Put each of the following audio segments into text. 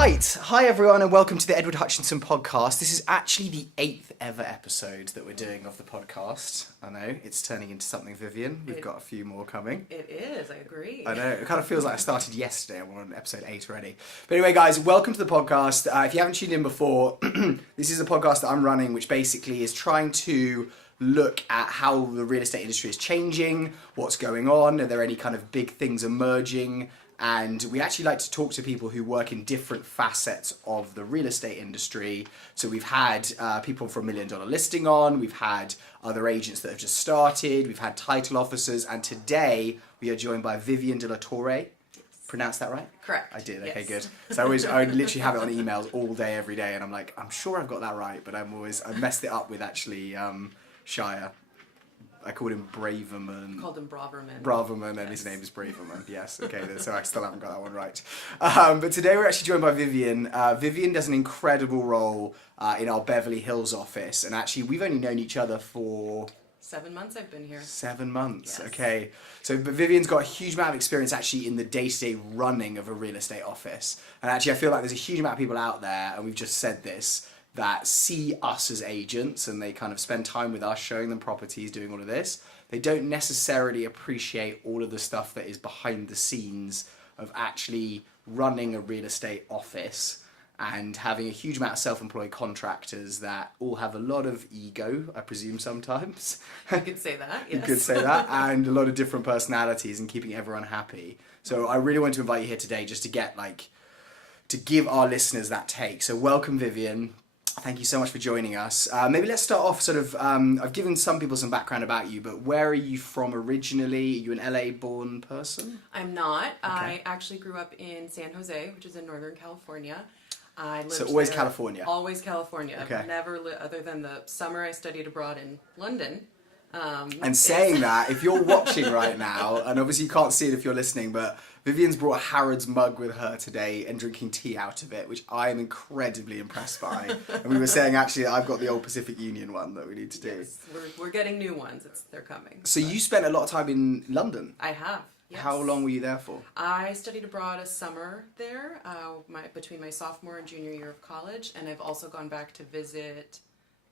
Right, hi everyone and welcome to the Edward Hutchinson podcast. This is actually the 8th ever episode that we're doing of the podcast. I know, it's turning into something, Vivian. We've got a few more coming. It is, I agree. I know, it kind of feels like I started yesterday and we're on episode 8 already. But anyway guys, welcome to the podcast. If you haven't tuned in before, this is a podcast that I'm running which basically is trying to look at how the real estate industry is changing, what's going on, are there any kind of big things emerging. And we actually like to talk to people who work in different facets of the real estate industry. So we've had people from $1 Million Listing on, we've had other agents that have just started, we've had title officers, and today we are joined by Vivian De La Torre. Pronounced that right? Correct. I did, yes. okay, good. So I literally have it on emails all day, every day, and I'm like, I'm sure I've got that right, but I messed it up with actually Shire. I called him Braverman. Called him Braverman. Braverman, and his name is Braverman. Yes, okay, so I still haven't got that one right. But today we're actually joined by Vivian. Vivian does an incredible role in our Beverly Hills office, and actually we've only known each other for 7 months I've been here. 7 months, yes. Okay. So, but Vivian's got a huge amount of experience actually in the day-to-day running of a real estate office. And actually I feel like there's a huge amount of people out there, and we've just said this, that see us as agents and they kind of spend time with us, showing them properties, doing all of this. They don't necessarily appreciate all of the stuff that is behind the scenes of actually running a real estate office and having a huge amount of self-employed contractors that all have a lot of ego, I presume sometimes. You could say that, yes. You could say that, and a lot of different personalities and keeping everyone happy. So I really want to invite you here today just to get to give our listeners that take. So welcome, Vivian. Thank you so much for joining us. Maybe let's start off I've given some people some background about you, but where are you from originally? Are you an LA-born person? I'm not. Okay. I actually grew up in San Jose, which is in Northern California. I lived So always there, California? Always California. Okay. I've never other than the summer I studied abroad in London. And saying that, if you're watching right now, and obviously you can't see it if you're listening, but Vivian's brought a Harrods mug with her today and drinking tea out of it, which I am incredibly impressed by. And we were saying actually I've got the old Pacific Union one that we need to do. Yes, we're getting new ones. They're coming. So you spent a lot of time in London. I have. Yes. How long were you there for? I studied abroad a summer there, between my sophomore and junior year of college, and I've also gone back to visit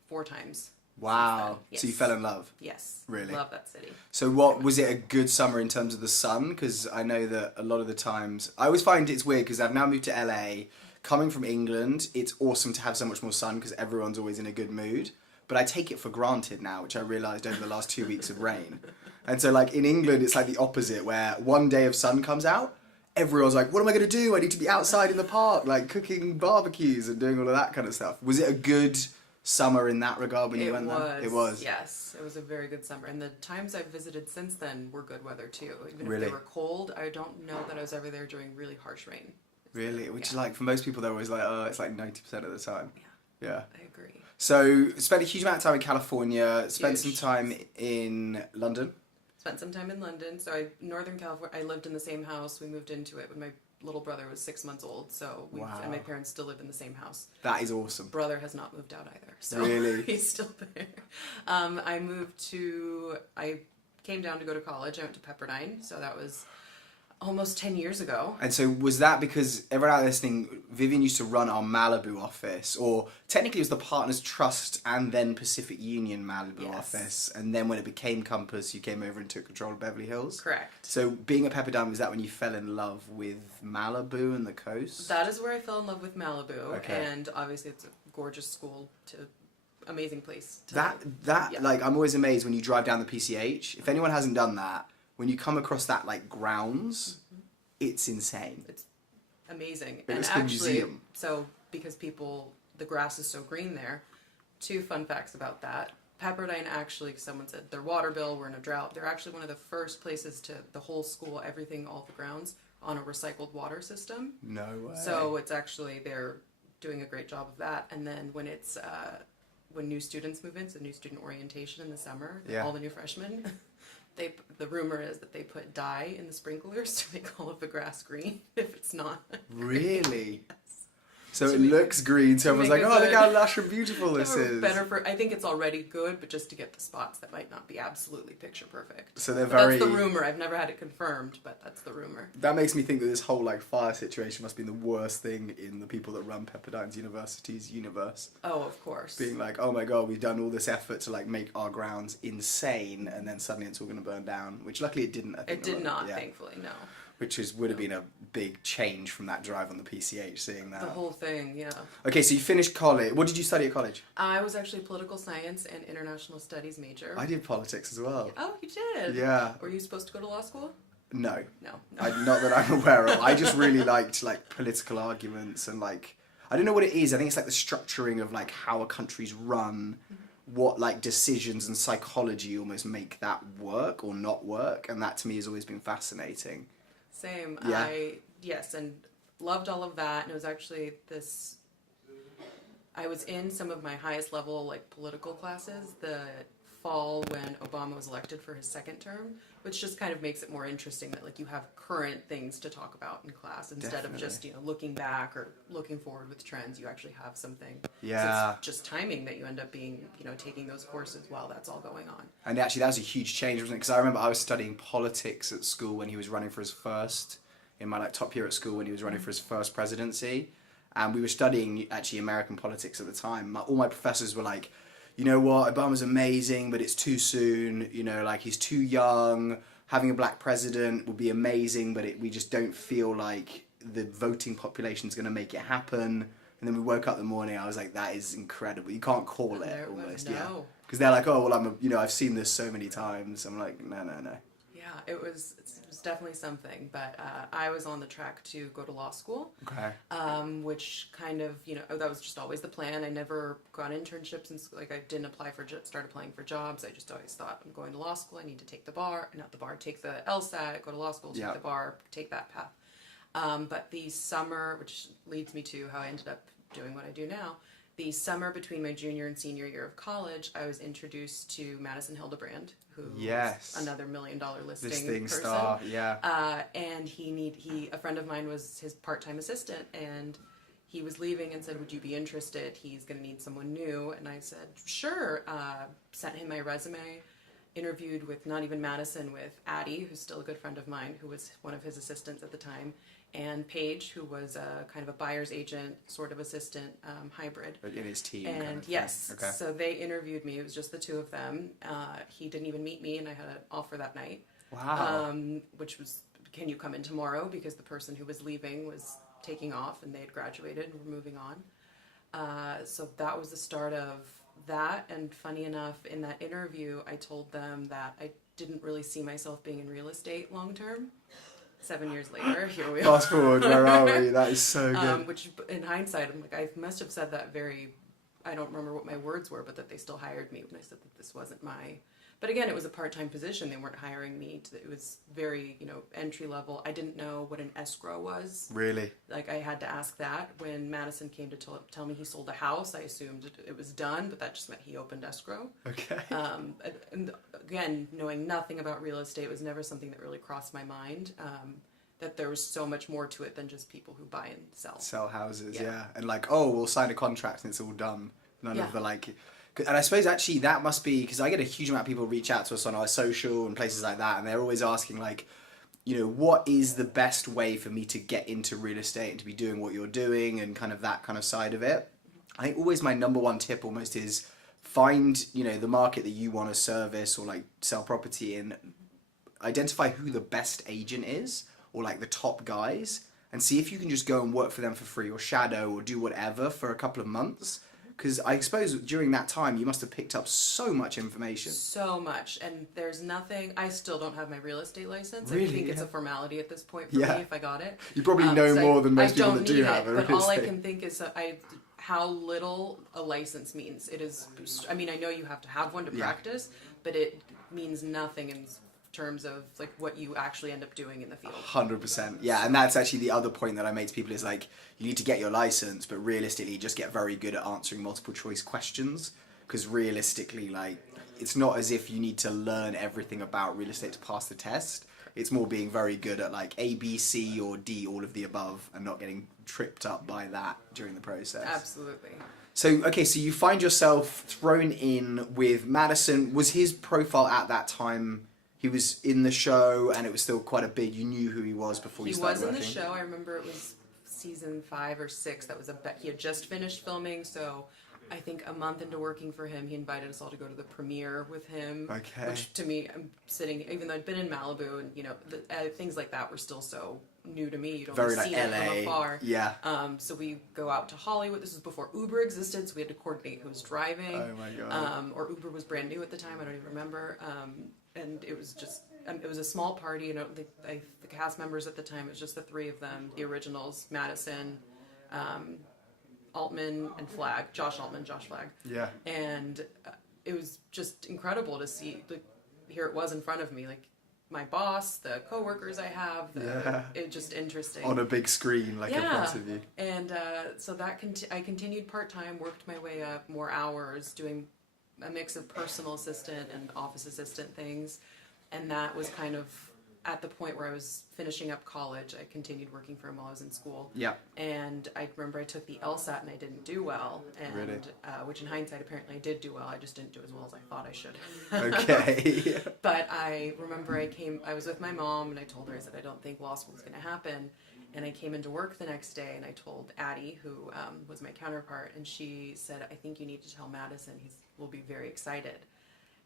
4 times. Wow. Yes. So you fell in love? Yes. Really? Love that city. So what, was it a good summer in terms of the sun? Because I know that a lot of the times, I always find it's weird because I've now moved to LA. Coming from England, it's awesome to have so much more sun because everyone's always in a good mood. But I take it for granted now, which I realised over the last 2 weeks of rain. And so in England, it's like the opposite, where one day of sun comes out, everyone's like, what am I going to do? I need to be outside in the park, cooking barbecues and doing all of that kind of stuff. Was it a good summer in that regard when you went there? It was. Yes, it was a very good summer. And the times I've visited since then were good weather too. Even Really? if they were cold, I don't know that I was ever there during really harsh rain. Really? Which is for most people, they're always it's 90% of the time. Yeah. I agree. So, spent a huge amount of time in California, spent Huge. some time in London. Spent some time in London. So Northern California, I lived in the same house. We moved into it when my little brother was 6 months old. So Wow. And my parents still live in the same house. That is awesome. Brother has not moved out either. So Really? he's still there. I came down to go to college. I went to Pepperdine. So that was almost 10 years ago. And so was that because, everyone out there listening, Vivian used to run our Malibu office, or technically it was the Partners Trust and then Pacific Union Malibu Yes. office, and then when it became Compass, you came over and took control of Beverly Hills? Correct. So being at Pepperdine, was that when you fell in love with Malibu and the coast? That is where I fell in love with Malibu. Okay. And obviously it's a gorgeous school, amazing place. I'm always amazed when you drive down the PCH. If anyone hasn't done that, when you come across that grounds, it's insane. It's amazing. But and it's the actually, museum. so because the grass is so green there, 2 fun facts about that. Pepperdine actually, someone said their water bill, we're in a drought. They're actually one of the first places the whole school, everything, all the grounds, on a recycled water system. No way. So it's actually, they're doing a great job of that. And then when when new students move in, so new student orientation in the summer, Yeah. all the new freshmen, the rumor is that they put dye in the sprinklers to make all of the grass green if it's not. Really? Yes. So it looks green, so everyone's like, oh, look how lush and beautiful this is. I think it's already good, but just to get the spots that might not be absolutely picture perfect. So they're That's the rumor. I've never had it confirmed, but that's the rumor. That makes me think that this whole like fire situation must be the worst thing in the people that run Pepperdine University's universe. Oh, of course. Being like, oh my god, we've done all this effort to like make our grounds insane, and then suddenly it's all going to burn down. Which luckily it didn't. I think it did not, thankfully, no. Which would have been a big change from that drive on the PCH, seeing that. The whole thing, yeah. Okay, so you finished college. What did you study at college? I was actually a political science and international studies major. I did politics as well. Oh, you did? Yeah. Were you supposed to go to law school? No. No. Not that I'm aware of. I just really liked like political arguments and like, I don't know what it is. I think it's like the structuring of like how a country's run, what like decisions and psychology almost make that work or not work. And that to me has always been fascinating. Same. Yeah. Yes, and loved all of that. And it was actually I was in some of my highest level like political classes the fall when Obama was elected for his second term, which just kind of makes it more interesting that like you have current things to talk about in class instead of just, looking back or looking forward with trends. You actually have something. Yeah. So it's just timing that you end up being, taking those courses while that's all going on. And actually that was a huge change, wasn't it? Because I remember I was studying politics at school when he was running for his first, in my like top year at school when he was running for his first presidency. And we were studying actually American politics at the time. All my professors were like, you know what, Obama's amazing, but it's too soon. Like he's too young. Having a black president would be amazing, but we just don't feel like the voting population is going to make it happen. And then we woke up the morning, I was like, that is incredible. You can't call it almost, yeah. Because they're like, oh, well, I've seen this so many times. I'm like, no. Yeah, it was definitely something, but I was on the track to go to law school. Okay. Which kind of, that was just always the plan. I never got internships and like I didn't start applying for jobs. I just always thought I'm going to law school. I need to take the take the LSAT, go to law school, take the bar, take that path. But the summer, which leads me to how I ended up doing what I do now, the summer between my junior and senior year of college, I was introduced to Madison Hildebrands, who is another $1 million listing person. Star, yeah. And a friend of mine was his part-time assistant, and he was leaving and said, would you be interested? He's going to need someone new. And I said, sure. Sent him my resume, interviewed with not even Madison, with Addie, who's still a good friend of mine, who was one of his assistants at the time, and Paige, who was kind of a buyer's agent, sort of assistant, hybrid. In his team. And kind of yes, okay. So they interviewed me. It was just the two of them. He didn't even meet me, and I had an offer that night. Wow. Which was, can you come in tomorrow? Because the person who was leaving was taking off, and they had graduated and were moving on. So that was the start of that. And funny enough, in that interview, I told them that I didn't really see myself being in real estate long term. 7 years later, here we are. Fast forward, where are we? That is so good. Which, in hindsight, I'm like, I must have said that I don't remember what my words were, but that they still hired me when I said that this wasn't but again, it was a part-time position. They weren't hiring me. It was very, entry level. I didn't know what an escrow was. Really? Like, I had to ask that. When Madison came to tell me he sold a house, I assumed it was done, but that just meant he opened escrow. Okay. And again, knowing nothing about real estate, it was never something that really crossed my mind. That there was so much more to it than just people who buy and sell. Sell houses, yeah. And like, oh, we'll sign a contract and it's all done. None of the like... And I suppose actually that must be, because I get a huge amount of people reach out to us on our social and places like that, and they're always asking like, what is the best way for me to get into real estate and to be doing what you're doing and kind of that kind of side of it. I think always my number one tip almost is find, the market that you want to service or like sell property in, identify who the best agent is or like the top guys, and see if you can just go and work for them for free or shadow or do whatever for a couple of months. Because I suppose during that time you must have picked up so much information. So much, and there's nothing. I still don't have my real estate license. Really? I think it's a formality at this point for me if I got it. You probably know more than most people that do have it. But all I can think is how little a license means. It is. I mean, I know you have to have one to practice, but it means nothing in terms of like what you actually end up doing in the field. 100%. Yeah, and that's actually the other point that I make to people is like, you need to get your license, but realistically just get very good at answering multiple choice questions, because realistically, like, it's not as if you need to learn everything about real estate to pass the test. It's more being very good at like A, B, C, or D, all of the above, and not getting tripped up by that during the process. Absolutely. So, okay, so you find yourself thrown in with Madison. Was his profile at that time, he was in the show and it was still quite a big, you knew who he was before you started working? He was in the show. I remember it was season 5 or 6. That was he had just finished filming, so I think a month into working for him, he invited us all to go to the premiere with him. Okay. Which to me, I'm sitting, even though I'd been in Malibu and, things like that were still so new to me. You'd only see it from afar. Yeah. So we go out to Hollywood. This was before Uber existed, so we had to coordinate who was driving. Oh my God. Or Uber was brand new at the time. I don't even remember. And it was just, it was a small party. The cast members at the time, it was just the 3 of them, the originals, Madison, Altman, and Josh Flagg. Yeah. And it was just incredible to see, here it was in front of me, like my boss, the coworkers I have, it's just interesting. On a big screen, like in front of you. And so that I continued part-time, worked my way up, more hours, doing a mix of personal assistant and office assistant things. And that was kind of at the point where I was finishing up college. I continued working for him while I was in school. Yeah. And I remember I took the LSAT and I didn't do well. And, really? Which in hindsight, apparently I did do well. I just didn't do as well as I thought I should. Okay. But I remember I was with my mom and I told her, I said, I don't think law school is going to happen. And I came into work the next day and I told Addie, who was my counterpart, and she said, I think you need to tell Madison. He will be very excited.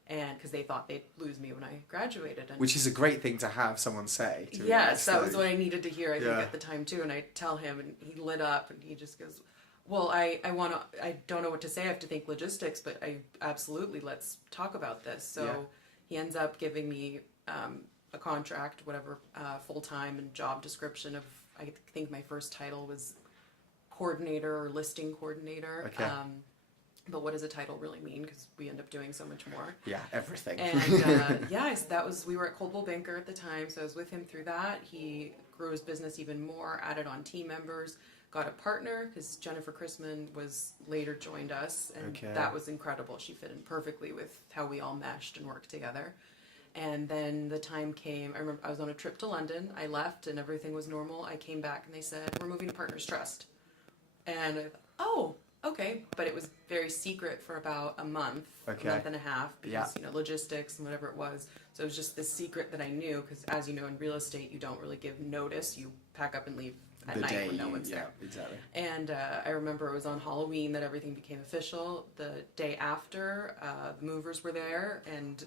And because they thought they'd lose me when I graduated. And which is a great thing to have someone say. Yes, that was what I needed to hear, I think, at the time, too. And I tell him, and he lit up, and he just goes, well, I don't know what to say. I have to think logistics, but absolutely, let's talk about this. So he ends up giving me a contract, whatever, full-time and job description of, I think my first title was coordinator or listing coordinator. Okay. But what does a title really mean? Because we end up doing so much more. Yeah, everything. And we were at Coldwell Banker at the time, so I was with him through that. He grew his business even more, added on team members, got a partner, because Jennifer Chrisman later joined us, and that was incredible. She fit in perfectly with how we all meshed and worked together. And then the time came, I remember I was on a trip to London, I left and everything was normal. I came back and they said, we're moving to Partners Trust. And I thought, oh, okay, but it was very secret for about a month and a half, because logistics and whatever it was. So it was just this secret that I knew, because as you know, in real estate, you don't really give notice. You pack up and leave at night when no one's there. Exactly. And I remember it was on Halloween that everything became official. The day after, the movers were there, and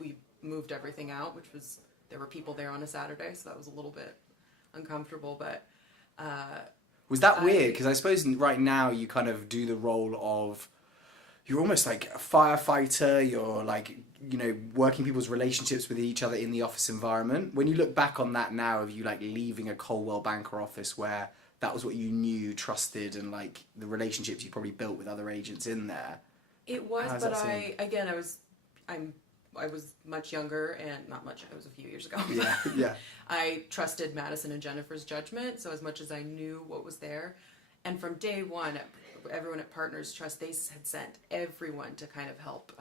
we moved everything out, there were people there on a Saturday, so that was a little bit uncomfortable, but was that weird? Because I suppose right now you kind of do the role of, you're almost like a firefighter, you're like, working people's relationships with each other in the office environment. When you look back on that now, of you like leaving a Coldwell Banker office where that was what you knew, trusted, and like the relationships you probably built with other agents in there. It was, but I was much younger, and not much, it was a few years ago. Yeah. I trusted Madison and Jennifer's judgment, so as much as I knew what was there. And from day one, everyone at Partners Trust, they had sent everyone to kind of help,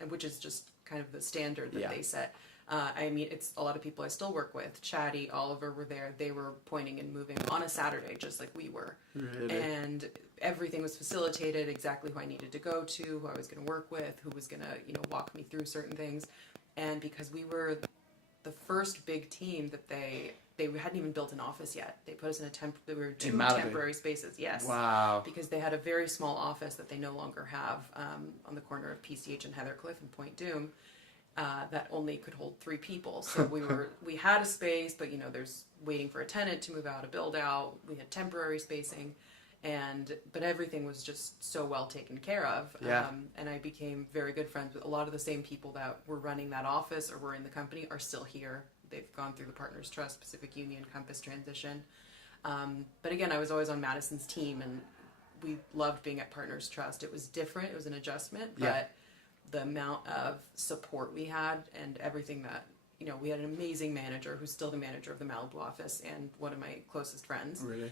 and which is just kind of the standard that they set. It's a lot of people I still work with. Chatty, Oliver were there. They were pointing and moving on a Saturday, just like we were. Really? And everything was facilitated, exactly who I needed to go to, who I was going to work with, who was going to, walk me through certain things. And because we were the first big team that they hadn't even built an office yet. They put us in there were 2 temporary spaces. Yes. Wow. Because they had a very small office that they no longer have on the corner of PCH and Heathercliff and Point Doom. That only could hold 3 people. So we had a space, but there's waiting for a tenant to move out, a build out. We had temporary spacing, but everything was just so well taken care of. Yeah. And I became very good friends with a lot of the same people that were running that office or were in the company are still here. They've gone through the Partners Trust, Pacific Union, Compass transition. But again, I was always on Madison's team, and we loved being at Partners Trust. It was different. It was an adjustment, but the amount of support we had and everything that, we had an amazing manager who's still the manager of the Malibu office and one of my closest friends. Really?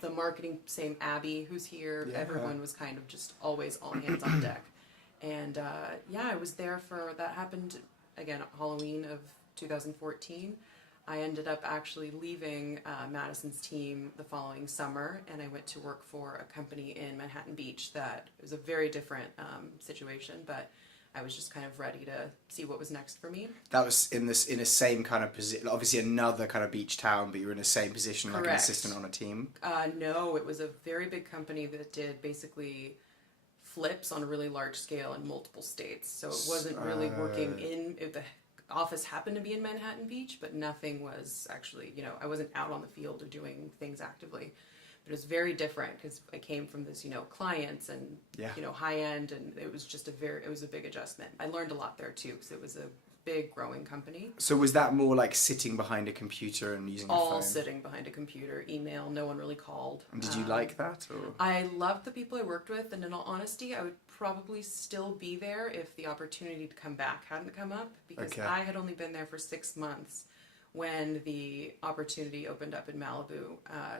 The marketing, same Abby, who's here. Yeah. Everyone was kind of just always all hands on deck. And I was there that happened again, Halloween of 2014. I ended up actually leaving Madison's team the following summer, and I went to work for a company in Manhattan Beach that it was a very different situation, but I was just kind of ready to see what was next for me. That was in a same kind of position, obviously another kind of beach town, but you were in the same position, Correct. like an assistant on a team? No, it was a very big company that did basically flips on a really large scale in multiple states. So it wasn't really working the office happened to be in Manhattan Beach, but nothing was actually, I wasn't out on the field or doing things actively. But it was very different because I came from this, clients and, high end, and it was just it was a big adjustment. I learned a lot there too, because it was a big growing company. So was that more like sitting behind a computer and using a phone? All sitting behind a computer, email, no one really called. And did you like that? Or? I loved the people I worked with, and in all honesty, I would probably still be there if the opportunity to come back hadn't come up, because I had only been there for 6 months when the opportunity opened up in Malibu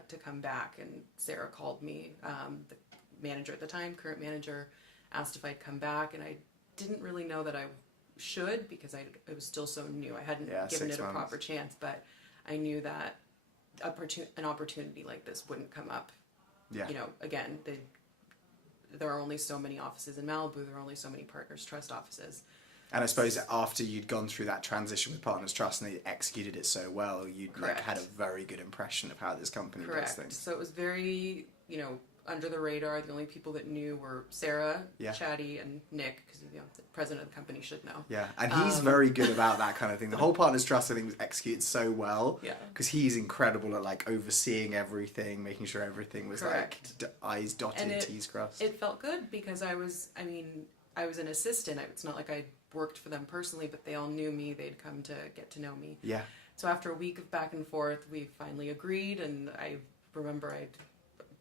to come back, and Sarah called me, the manager at the time, current manager, asked if I'd come back, and I didn't really know that I should, because it was still so new. I hadn't given it a proper chance, but I knew that an opportunity like this wouldn't come up. Yeah. Again, there are only so many offices in Malibu. There are only so many Partners Trust offices. And I suppose after you'd gone through that transition with Partners Trust and they executed it so well, you'd had a very good impression of how this company does things. So it was very, under the radar. The only people that knew were Sarah, Chatty, and Nick, because the president of the company should know. Yeah, and he's very good about that kind of thing. The whole Partners Trust, I think, was executed so well. Yeah, because he's incredible at like overseeing everything, making sure everything was like I's dotted, and T's crossed. It felt good because I was an assistant. It's not like I worked for them personally, but they all knew me. They'd come to get to know me. Yeah. So after a week of back and forth, we finally agreed, and I remember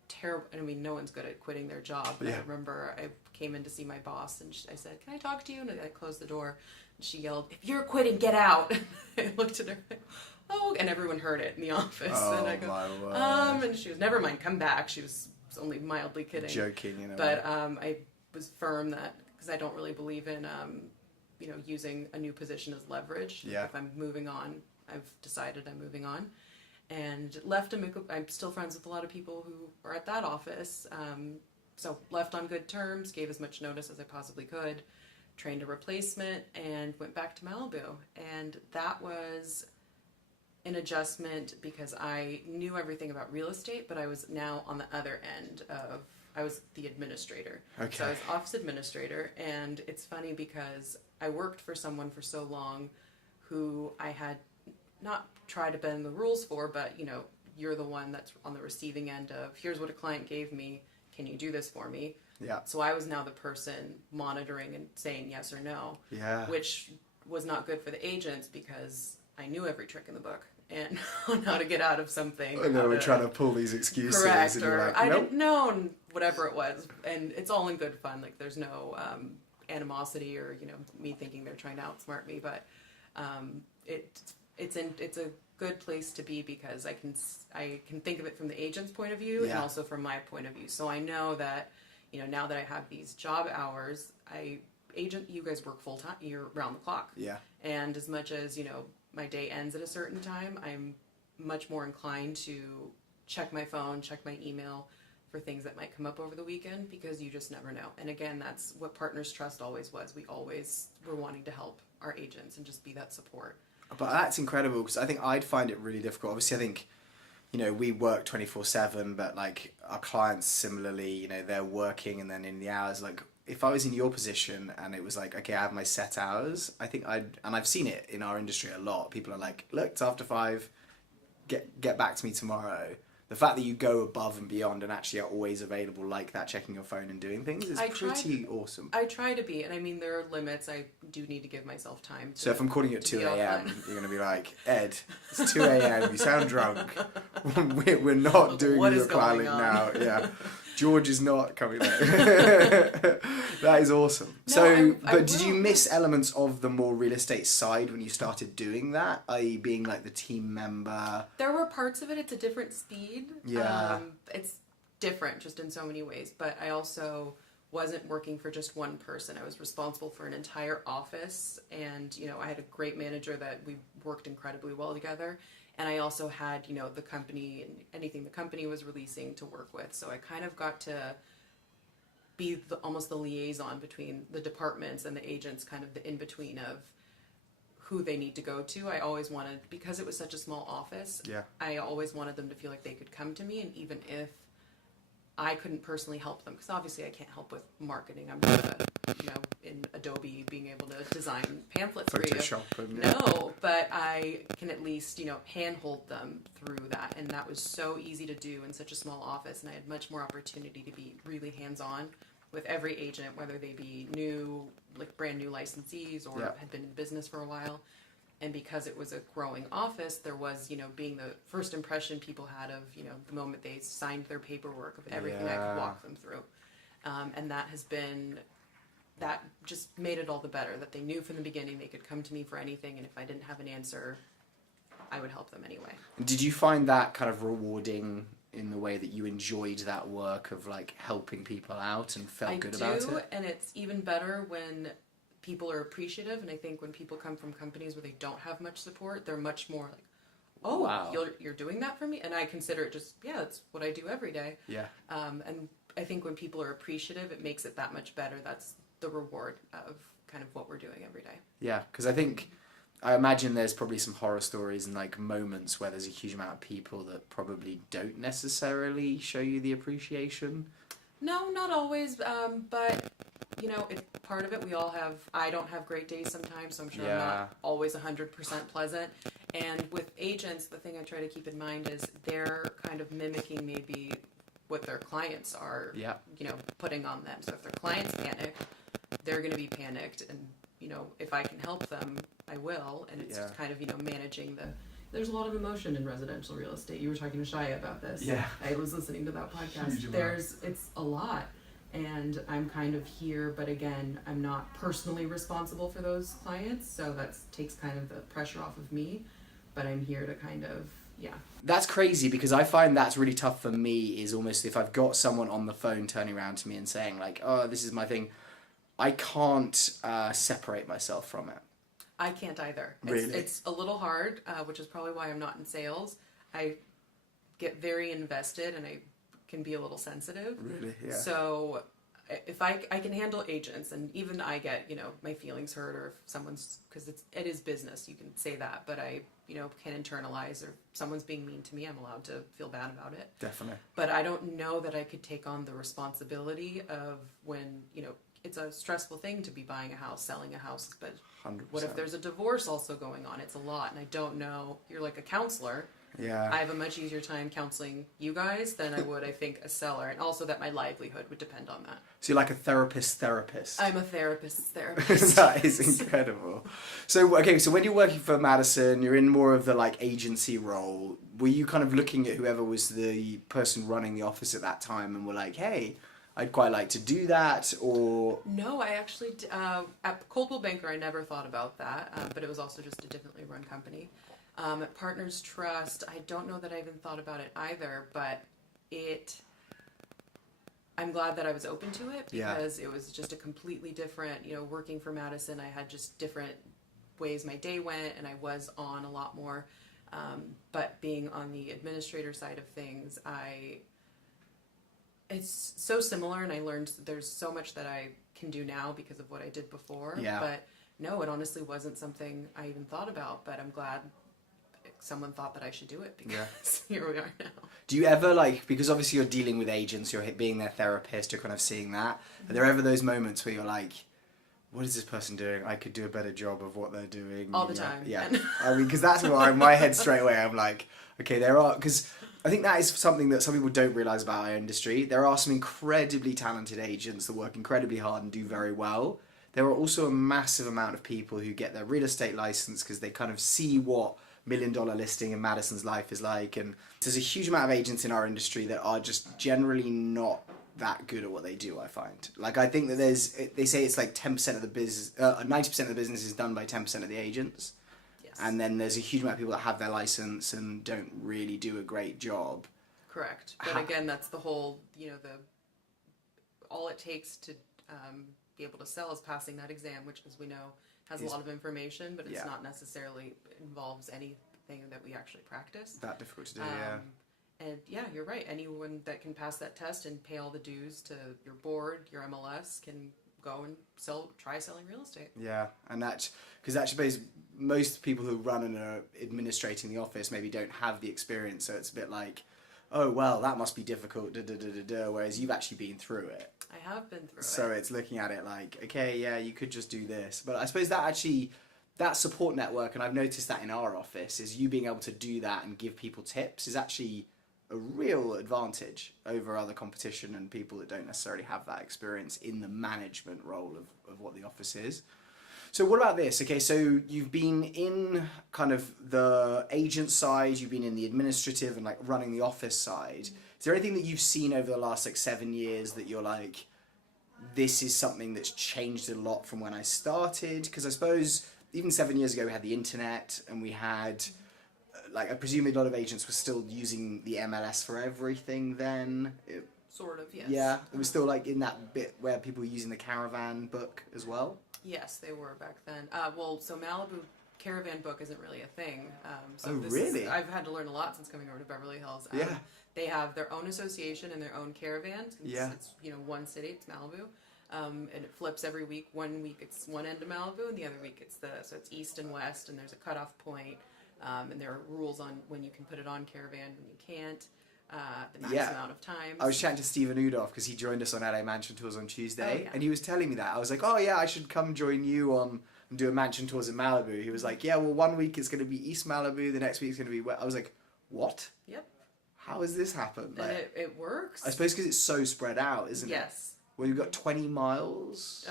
terrible. No one's good at quitting their job. But I remember I came in to see my boss, and I said, "Can I talk to you?" And I closed the door, and she yelled, "If you're quitting, get out!" I looked at her, oh, and everyone heard it in the office. Oh, and I go, my word. And she was, "Never mind, come back." She was only mildly kidding, joking, But I was firm that because I don't really believe in using a new position as leverage. Yeah. If I'm moving on, I've decided I'm moving on. And left I'm still friends with a lot of people who are at that office. So left on good terms, gave as much notice as I possibly could, trained a replacement, and went back to Malibu. And that was an adjustment because I knew everything about real estate, but I was now on the other end of, I was the administrator. Okay. So I was office administrator, and it's funny because I worked for someone for so long who I had not try to bend the rules for, but you're the one that's on the receiving end of, here's what a client gave me, can you do this for me? Yeah. So I was now the person monitoring and saying yes or no. Yeah. Which was not good for the agents because I knew every trick in the book and on how to get out of something. I know, we're trying to pull these excuses. Correct, and or like, I didn't know, and whatever it was. And it's all in good fun. Like there's no animosity or me thinking they're trying to outsmart me, but it's a good place to be because I can think of it from the agent's point of view and also from my point of view. So I know that now that I have these job hours, you guys work full time, you're round the clock. Yeah. And as much as my day ends at a certain time, I'm much more inclined to check my phone, check my email for things that might come up over the weekend because you just never know. And again, that's what Partners Trust always was. We always were wanting to help our agents and just be that support. But that's incredible because I think I'd find it really difficult. Obviously, I think, we work 24/7, but like our clients similarly, they're working and then in the hours, like if I was in your position and it was like, okay, I have my set hours, I think and I've seen it in our industry a lot. People are like, look, it's after 5, get back to me tomorrow. The fact that you go above and beyond and actually are always available like that, checking your phone and doing things, is pretty awesome. I try to be, and there are limits. I do need to give myself time to. So if I'm calling you at 2 a.m., you're going to be like, Ed, it's 2 a.m., you sound drunk. We're not doing your filing now. Yeah. George is not coming there. That is awesome. No, but did you miss elements of the more real estate side when you started doing that, i.e. being like the team member? There were parts of it. It's a different speed. Yeah. It's different just in so many ways. But I also wasn't working for just one person. I was responsible for an entire office, and, you know, I had a great manager that we worked incredibly well together. And I also had, you know, the company and anything the company was releasing to work with. So I kind of got to be almost the liaison between the departments and the agents, kind of the in-between of who they need to go to. I always wanted, because it was such a small office, I always wanted them to feel like they could come to me, and even if I couldn't personally help them, because obviously I can't help with marketing. I'm not, you know, in Adobe being able to design pamphlets for you. Photoshop. No, but I can at least, you know, handhold them through that. And that was so easy to do in such a small office. And I had much more opportunity to be really hands-on with every agent, whether they be new, like brand new licensees or had been in business for a while. And because it was a growing office, there was, you know, being the first impression people had of, you know, the moment they signed their paperwork, of everything I could walk them through. And that has been, that just made it all the better, that they knew from the beginning they could come to me for anything, and if I didn't have an answer, I would help them anyway. Did you find that kind of rewarding in the way that you enjoyed that work of, like, helping people out and felt good about it? I do, and it's even better when people are appreciative, and I think when people come from companies where they don't have much support, they're much more like, oh, wow, you're doing that for me? And I consider it just, it's what I do every day. Yeah. And I think when people are appreciative, it makes it that much better. That's the reward of kind of what we're doing every day. Yeah, because I imagine there's probably some horror stories and, like, moments where there's a huge amount of people that probably don't necessarily show you the appreciation. No, not always, but, you know, it's part of it. We all have, I don't have great days sometimes, so I'm sure I'm not always 100% pleasant. And with agents, the thing I try to keep in mind is they're kind of mimicking maybe what their clients are, you know, putting on them. So if their clients panic, they're going to be panicked. And, you know, if I can help them, I will. And it's just kind of, you know, managing there's a lot of emotion in residential real estate. You were talking to Shia about this. Yeah. I was listening to that podcast. It's a lot. And I'm kind of here, but again, I'm not personally responsible for those clients. So that takes kind of the pressure off of me. But I'm here to kind of, That's crazy, because I find that's really tough for me, is almost if I've got someone on the phone turning around to me and saying, like, oh, this is my thing, I can't separate myself from it. I can't either. Really? It's a little hard, which is probably why I'm not in sales. I get very invested and I can be a little sensitive. Really? Yeah. So if I can handle agents, and even I get, you know, my feelings hurt, or if someone's, because it is business, you can say that, but I, you know, can internalize, or if someone's being mean to me, I'm allowed to feel bad about it. Definitely. But I don't know that I could take on the responsibility of when, you know, it's a stressful thing to be buying a house, selling a house, but 100%. What if there's a divorce also going on? It's a lot, and I don't know. You're like a counselor. Yeah. I have a much easier time counseling you guys than I would, I think, a seller, and also that my livelihood would depend on that. So you're like a therapist. I'm a therapist. That is incredible. So, okay, so when you're working for Madison, you're in more of the, like, agency role. Were you kind of looking at whoever was the person running the office at that time and were like, hey, I'd quite like to do that, or... No, I actually, at Coldwell Banker, I never thought about that, but it was also just a differently run company. At Partners Trust, I don't know that I even thought about it either, but I'm glad that I was open to it, because it was just a completely different, you know, working for Madison, I had just different ways my day went, and I was on a lot more, but being on the administrator side of things, it's so similar, and I learned there's so much that I can do now because of what I did before. Yeah. But no, it honestly wasn't something I even thought about, but I'm glad someone thought that I should do it, because here we are now. Do you ever, like, because obviously you're dealing with agents, you're being their therapist, you're kind of seeing that. Are there ever those moments where you're like, what is this person doing? I could do a better job of what they're doing. All the time. Yeah. I mean, because that's why my head straight away, I'm like, okay, because I think that is something that some people don't realise about our industry. There are some incredibly talented agents that work incredibly hard and do very well. There are also a massive amount of people who get their real estate license because they kind of see what $1 million listing in Madison's life is like. And there's a huge amount of agents in our industry that are just generally not that good at what they do, I find. Like, I think that they say it's like 10% of the business, 90% of the business is done by 10% of the agents. And then there's a huge amount of people that have their license and don't really do a great job. Correct. But again, that's the whole, you know, all it takes to be able to sell is passing that exam, which, as we know, has a lot of information, but it's not necessarily involves anything that we actually practice. That difficult to do, And yeah, you're right. Anyone that can pass that test and pay all the dues to your board, your MLS, can go and try selling real estate. Yeah, and because actually most people who run and are administrating the office maybe don't have the experience, so it's a bit like, oh well, that must be difficult, whereas you've actually been through it. I have been through it. So it's looking at it like, okay, yeah, you could just do this. But I suppose that support network, and I've noticed that in our office, is you being able to do that and give people tips is actually a real advantage over other competition and people that don't necessarily have that experience in the management role of what the office is. So what about this? Okay, so you've been in kind of the agent side, you've been in the administrative and like running the office side. Is there anything that you've seen over the last like 7 years that you're like, this is something that's changed a lot from when I started? Because I suppose even 7 years ago we had the internet and we had, like I presume a lot of agents were still using the MLS for everything then. Sort of, yes. Yeah, it was still like in that bit where people were using the caravan book as well. Yes, they were back then. So Malibu caravan book isn't really a thing. Really? I've had to learn a lot since coming over to Beverly Hills. They have their own association and their own caravans. It's one city, it's Malibu. And it flips every week. 1 week it's one end of Malibu, and the other week it's it's east and west, and there's a cutoff point. And there are rules on when you can put it on caravan, when you can't. The max amount of time. I was chatting to Stephen Udoff because he joined us on LA Mansion Tours on Tuesday, and he was telling me that. I was like, oh yeah, I should come join you and do a mansion tours in Malibu. He was like, yeah, well 1 week it's going to be East Malibu, the next week it's going to be West. I was like, what? Yep. How has this happened? And it works. I suppose because it's so spread out, isn't it? Yes. Well, you've got 20 miles.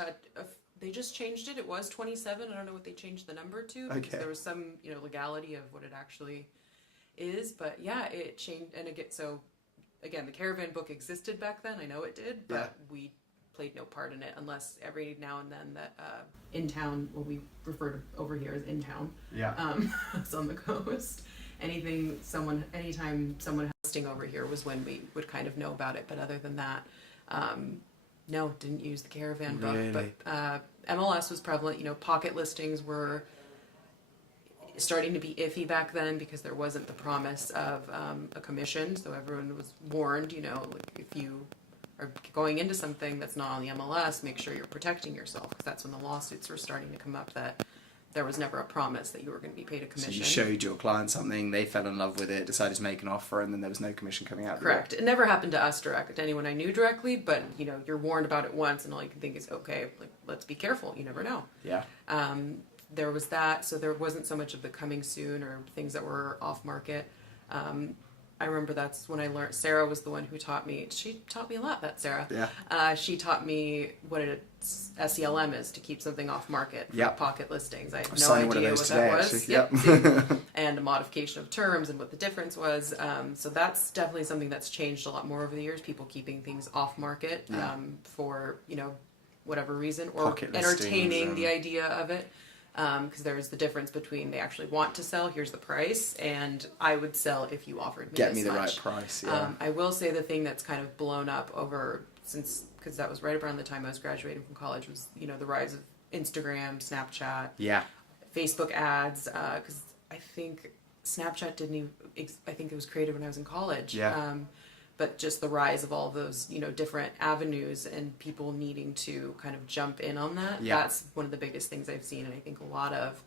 They just changed it. It was 27. I don't know what they changed the number to because there was some legality of what it actually is, but yeah, it changed. And again, the caravan book existed back then. I know it did, but we played no part in it unless every now and then that in town, what we refer to over here as in town. Yeah. It's on the coast. Anytime someone hosting over here was when we would kind of know about it. But other than that, no, didn't use the caravan book. Really? But MLS was prevalent. Pocket listings were starting to be iffy back then because there wasn't the promise of a commission. So everyone was warned, like if you are going into something that's not on the MLS, make sure you're protecting yourself, because that's when the lawsuits were starting to come up that there was never a promise that you were going to be paid a commission. So you showed your client something, they fell in love with it, decided to make an offer, and then there was no commission coming out. Correct. It never happened to us to anyone I knew directly, but you're warned about it once, and all you can think is, okay, let's be careful. You never know. Yeah. There was that, so there wasn't so much of the coming soon or things that were off market. I remember that's when I learned. Sarah was the one who taught me. She taught me a lot. That Sarah. Yeah. She taught me what SELM is, to keep something off market for pocket listings. I had no idea what that was. Yep. And a modification of terms and what the difference was. So that's definitely something that's changed a lot more over the years. People keeping things off market for whatever reason, or pocket entertaining the idea of it. Because there's the difference between they actually want to sell, here's the price, and I would sell if you offered me Get this me the much. right price, yeah. I will say the thing that's kind of blown up because that was right around the time I was graduating from college, was, the rise of Instagram, Snapchat, Facebook ads, because I think Snapchat I think it was created when I was in college. But just the rise of all those, different avenues and people needing to kind of jump in on that. Yeah. That's one of the biggest things I've seen. And I think a lot of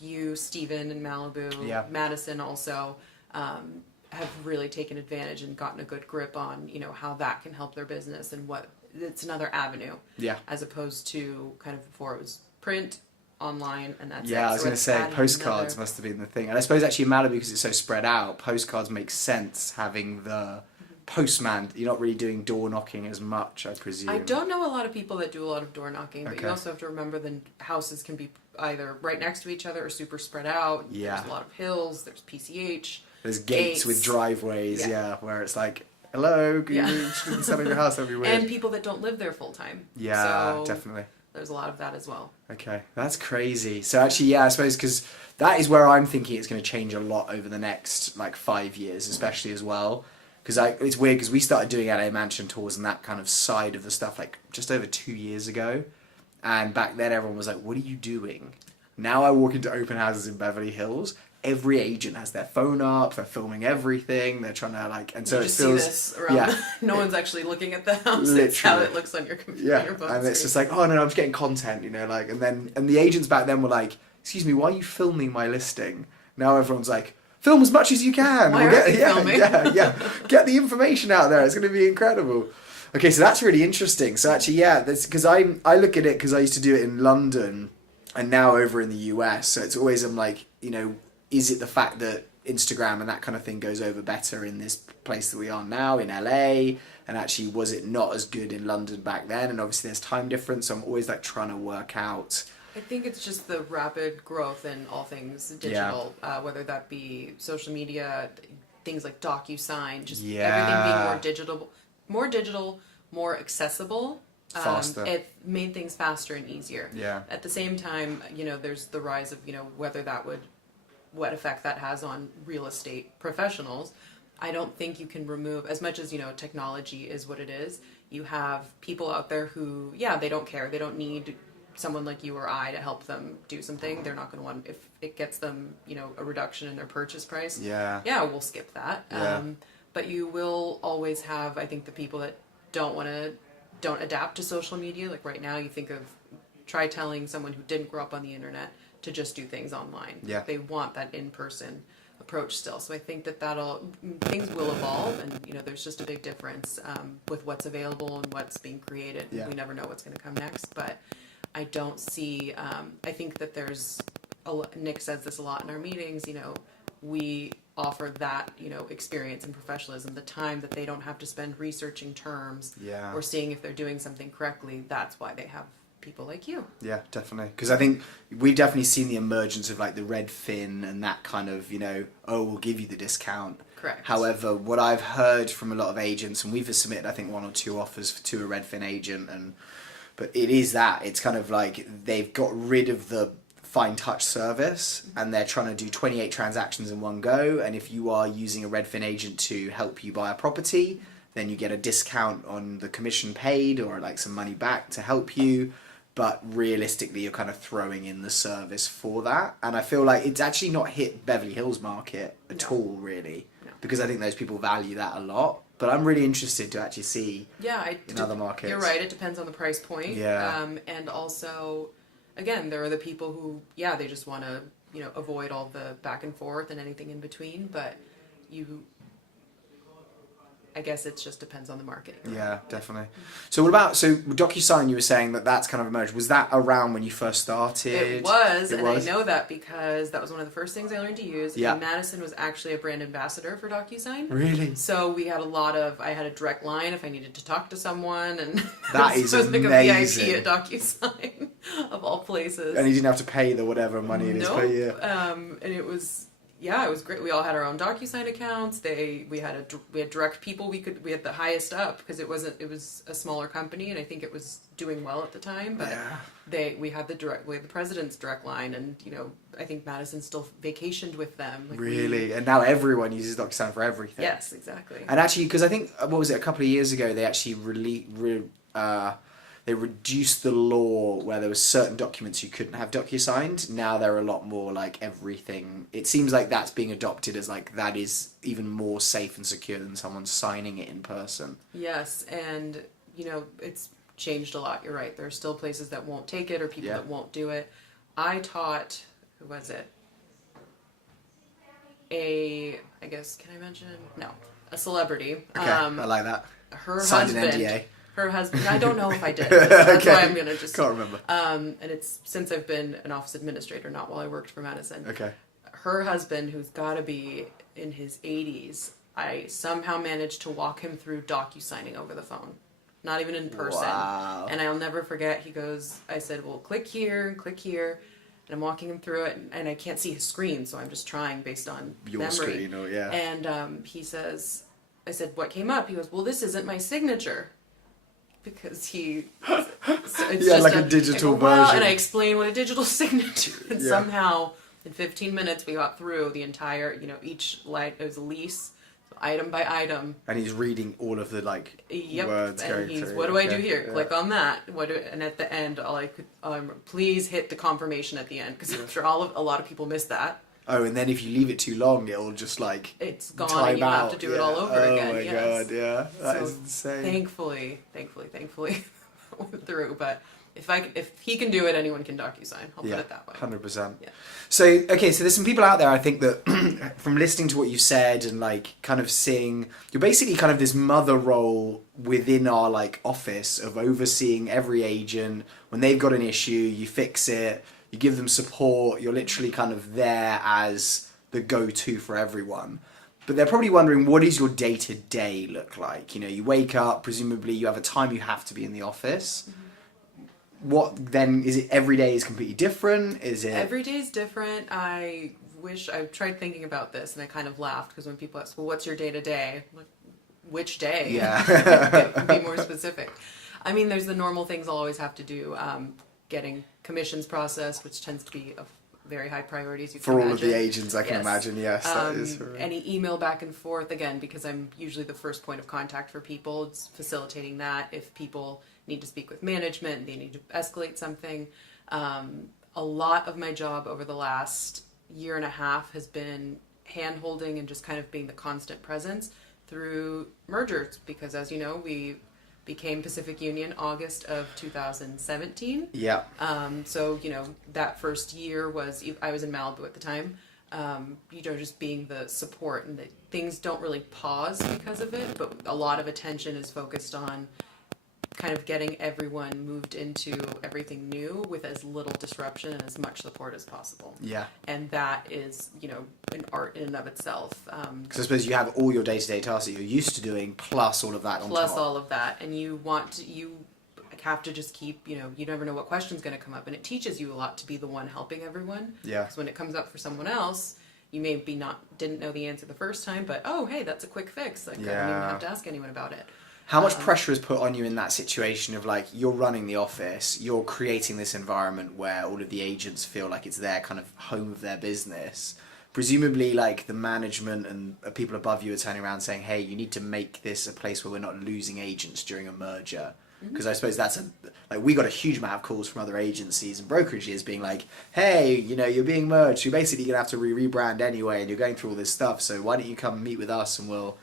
you, Stephen in Malibu, Madison also, have really taken advantage and gotten a good grip on, how that can help their business and what it's another avenue. Yeah. As opposed to kind of before it was print, online, and that's it. Yeah, I was going to say postcards must have been the thing. And I suppose actually in Malibu, because it's so spread out, postcards make sense having the postman. You're not really doing door knocking as much, I presume. I don't know a lot of people that do a lot of door knocking, but you also have to remember the houses can be either right next to each other or super spread out. Yeah. There's a lot of hills, there's PCH. There's gates with driveways, where it's like, hello, you shouldn't sell your house, that'd be weird. And people that don't live there full time. Yeah, so definitely. There's a lot of that as well. Okay, that's crazy. So actually, I suppose, because that is where I'm thinking it's going to change a lot over the next 5 years, especially as well. Because it's weird because we started doing LA mansion tours and that kind of side of the stuff like just over 2 years ago. And back then everyone was like, what are you doing? Now I walk into open houses in Beverly Hills. Every agent has their phone up. They're filming everything. They're trying to like, and so you it just feels see this around. No one's actually looking at the house. It's how it looks on your computer. Yeah, and it's just like, oh no, I'm just getting content, you know, like, and the agents back then were like, excuse me, why are you filming my listing? Now everyone's like, film as much as you can. Why aren't you filming? Get the information out there. It's going to be incredible. Okay, so that's really interesting. So actually, yeah, that's because I look at it because I used to do it in London, and now over in the US. So it's always I'm like, you know, is it the fact that Instagram and that kind of thing goes over better in this place that we are now in LA? And actually, was it not as good in London back then? And obviously, there's time difference. So I'm always like trying to work out. I think it's just the rapid growth in all things digital, whether that be social media, things like DocuSign, just everything being more digital, more accessible. Faster. It made things faster and easier. Yeah. At the same time, you know, there's the rise of, you know, what effect that has on real estate professionals. I don't think you can remove, as much as, you know, technology is what it is, you have people out there who, they don't care. They don't need someone like you or I to help them do something. They're not going to want, if it gets them, you know, a reduction in their purchase price. Yeah, we'll skip that. Yeah. But you will always have, I think, the people that don't adapt to social media. Like right now, you think of, try telling someone who didn't grow up on the internet to just do things online. Yeah. They want that in-person approach still. So I think that things will evolve, and you know, there's just a big difference with what's available and what's being created. Yeah. We never know what's going to come next, but I don't see. I think that Nick says this a lot in our meetings. You know, we offer that, you know, experience and professionalism, the time that they don't have to spend researching terms or seeing if they're doing something correctly. That's why they have people like you. Yeah, definitely. Because I think we've definitely seen the emergence of like the Redfin and that kind of, you know, we'll give you the discount. Correct. However, what I've heard from a lot of agents, and we've submitted I think 1 or 2 offers to a Redfin agent, but it is that it's kind of like they've got rid of the fine touch service and they're trying to do 28 transactions in one go, and if you are using a Redfin agent to help you buy a property, then you get a discount on the commission paid or like some money back to help you. But realistically, you're kind of throwing in the service for that. And I feel like it's actually not hit Beverly Hills market at all, really. No. Because I think those people value that a lot. But I'm really interested to actually see in other markets. You're right. It depends on the price point. Yeah. And also, again, there are the people who, they just want to, you know, avoid all the back and forth and anything in between. But I guess it just depends on the marketing. Yeah, definitely. So what about, DocuSign, you were saying that's kind of emerged. Was that around when you first started? It was. I know that because that was one of the first things I learned to use. Yeah. And Madison was actually a brand ambassador for DocuSign. Really? So we had I had a direct line if I needed to talk to someone. And that is amazing. Like a VIP at DocuSign, of all places. And you didn't have to pay the whatever money it is per year. And it was... Yeah, it was great. We all had our own DocuSign accounts. We had direct people. We had the highest up because it was a smaller company, and I think it was doing well at the time. But we had the president's direct line, and you know, I think Madison still vacationed with them. Like really, and now everyone uses DocuSign for everything. Yes, exactly. And actually, because I think what was it, a couple of years ago, they actually they reduced the law where there were certain documents you couldn't have DocuSigned. Now they're a lot more like everything. It seems like that's being adopted as like that is even more safe and secure than someone signing it in person. Yes, and you know, it's changed a lot. You're right. There are still places that won't take it or people that won't do it. I taught, who was it? I guess, can I mention? No, a celebrity. Okay, I like that. Her signed husband. An NDA. Her husband, I don't know if I did. That's why I'm going to just... Can't remember. And it's since I've been an office administrator, not while I worked for Madison. Okay. Her husband, who's got to be in his 80s, I somehow managed to walk him through DocuSigning over the phone. Not even in person. Wow. And I'll never forget, I said, well, click here and click here. And I'm walking him through it, and I can't see his screen, so I'm just trying based on your memory. Screen, or, yeah. And he says, I said, what came up? He goes, well, this isn't my signature. Because it's just like a digital version. And I explained what a digital signature, and somehow in 15 minutes we got through the entire, you know, each it was a lease So item by item. And he's reading all of the words and going he's, through. what do I do here? Click on that. And at the end, please hit the confirmation at the end, because I'm sure a lot of people miss that. Oh, and then if you leave it too long, it'll just it's gone, and you have to do it all over again. Oh my god, yeah, that is insane. Thankfully, went through. But if he can do it, anyone can DocuSign. I'll put it that way. 100%. Yeah. So there's some people out there, I think, that from listening to what you said and kind of seeing, you're basically kind of this mother role within our office of overseeing every agent. When they've got an issue, you fix it, you give them support, you're literally kind of there as the go-to for everyone. But they're probably wondering, what does your day-to-day look like? You wake up, presumably you have a time you have to be in the office. Mm-hmm. What then, is it every day is completely different? Is it every day is different? I tried thinking about this, and I kind of laughed, because when people ask, well, what's your day to day? Like, which day? Yeah. Be more specific. I mean, there's the normal things I'll always have to do. Getting commissions processed, which tends to be of very high priorities. For all of the agents, I can imagine. Yes, that is. Any email back and forth, again, because I'm usually the first point of contact for people. It's facilitating that. If people need to speak with management, they need to escalate something. A lot of my job over the last year and a half has been hand-holding and just kind of being the constant presence through mergers, because as you know, we became Pacific Union August of 2017. Yeah. So, that first year I was in Malibu at the time, just being the support, and things don't really pause because of it, but a lot of attention is focused on kind of getting everyone moved into everything new with as little disruption and as much support as possible. Yeah. And that is, an art in and of itself. Because I suppose you have all your day-to-day tasks that you're used to doing, plus all of that on top. Plus all of that. And you have to just keep, you never know what question's going to come up. And it teaches you a lot to be the one helping everyone. Yeah. Because when it comes up for someone else, you maybe didn't know the answer the first time, but, oh, hey, that's a quick fix. I don't even have to ask anyone about it. How much pressure is put on you in that situation of you're running the office, you're creating this environment where all of the agents feel like it's their kind of home of their business. Presumably the management and people above you are turning around saying, hey, you need to make this a place where we're not losing agents during a merger. Because I suppose that's we got a huge amount of calls from other agencies and brokerages being like, hey, you're being merged, you're basically going to have to rebrand anyway, and you're going through all this stuff, so why don't you come meet with us and we'll,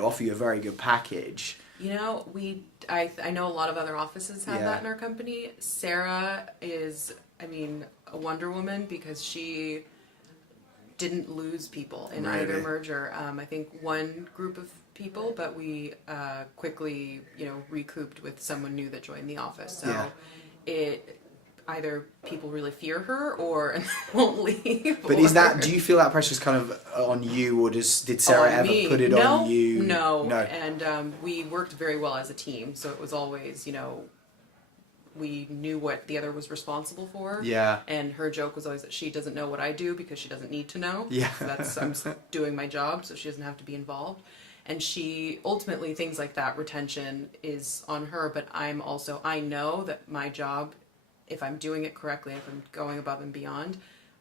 offer you a very good package. I know a lot of other offices have that in our company. Sarah is, a Wonder Woman, because she didn't lose people in either merger. I think one group of people, but we quickly, recouped with someone new that joined the office. So either people really fear her or won't leave. But do you feel that pressure is kind of on you, or did Sarah ever put it on you? No. And we worked very well as a team, so it was always, we knew what the other was responsible for. Yeah. And her joke was always that she doesn't know what I do because she doesn't need to know. Yeah. So I'm doing my job, so she doesn't have to be involved. And she, ultimately, things like that, retention is on her, but I know that my job, if I'm doing it correctly, if I'm going above and beyond,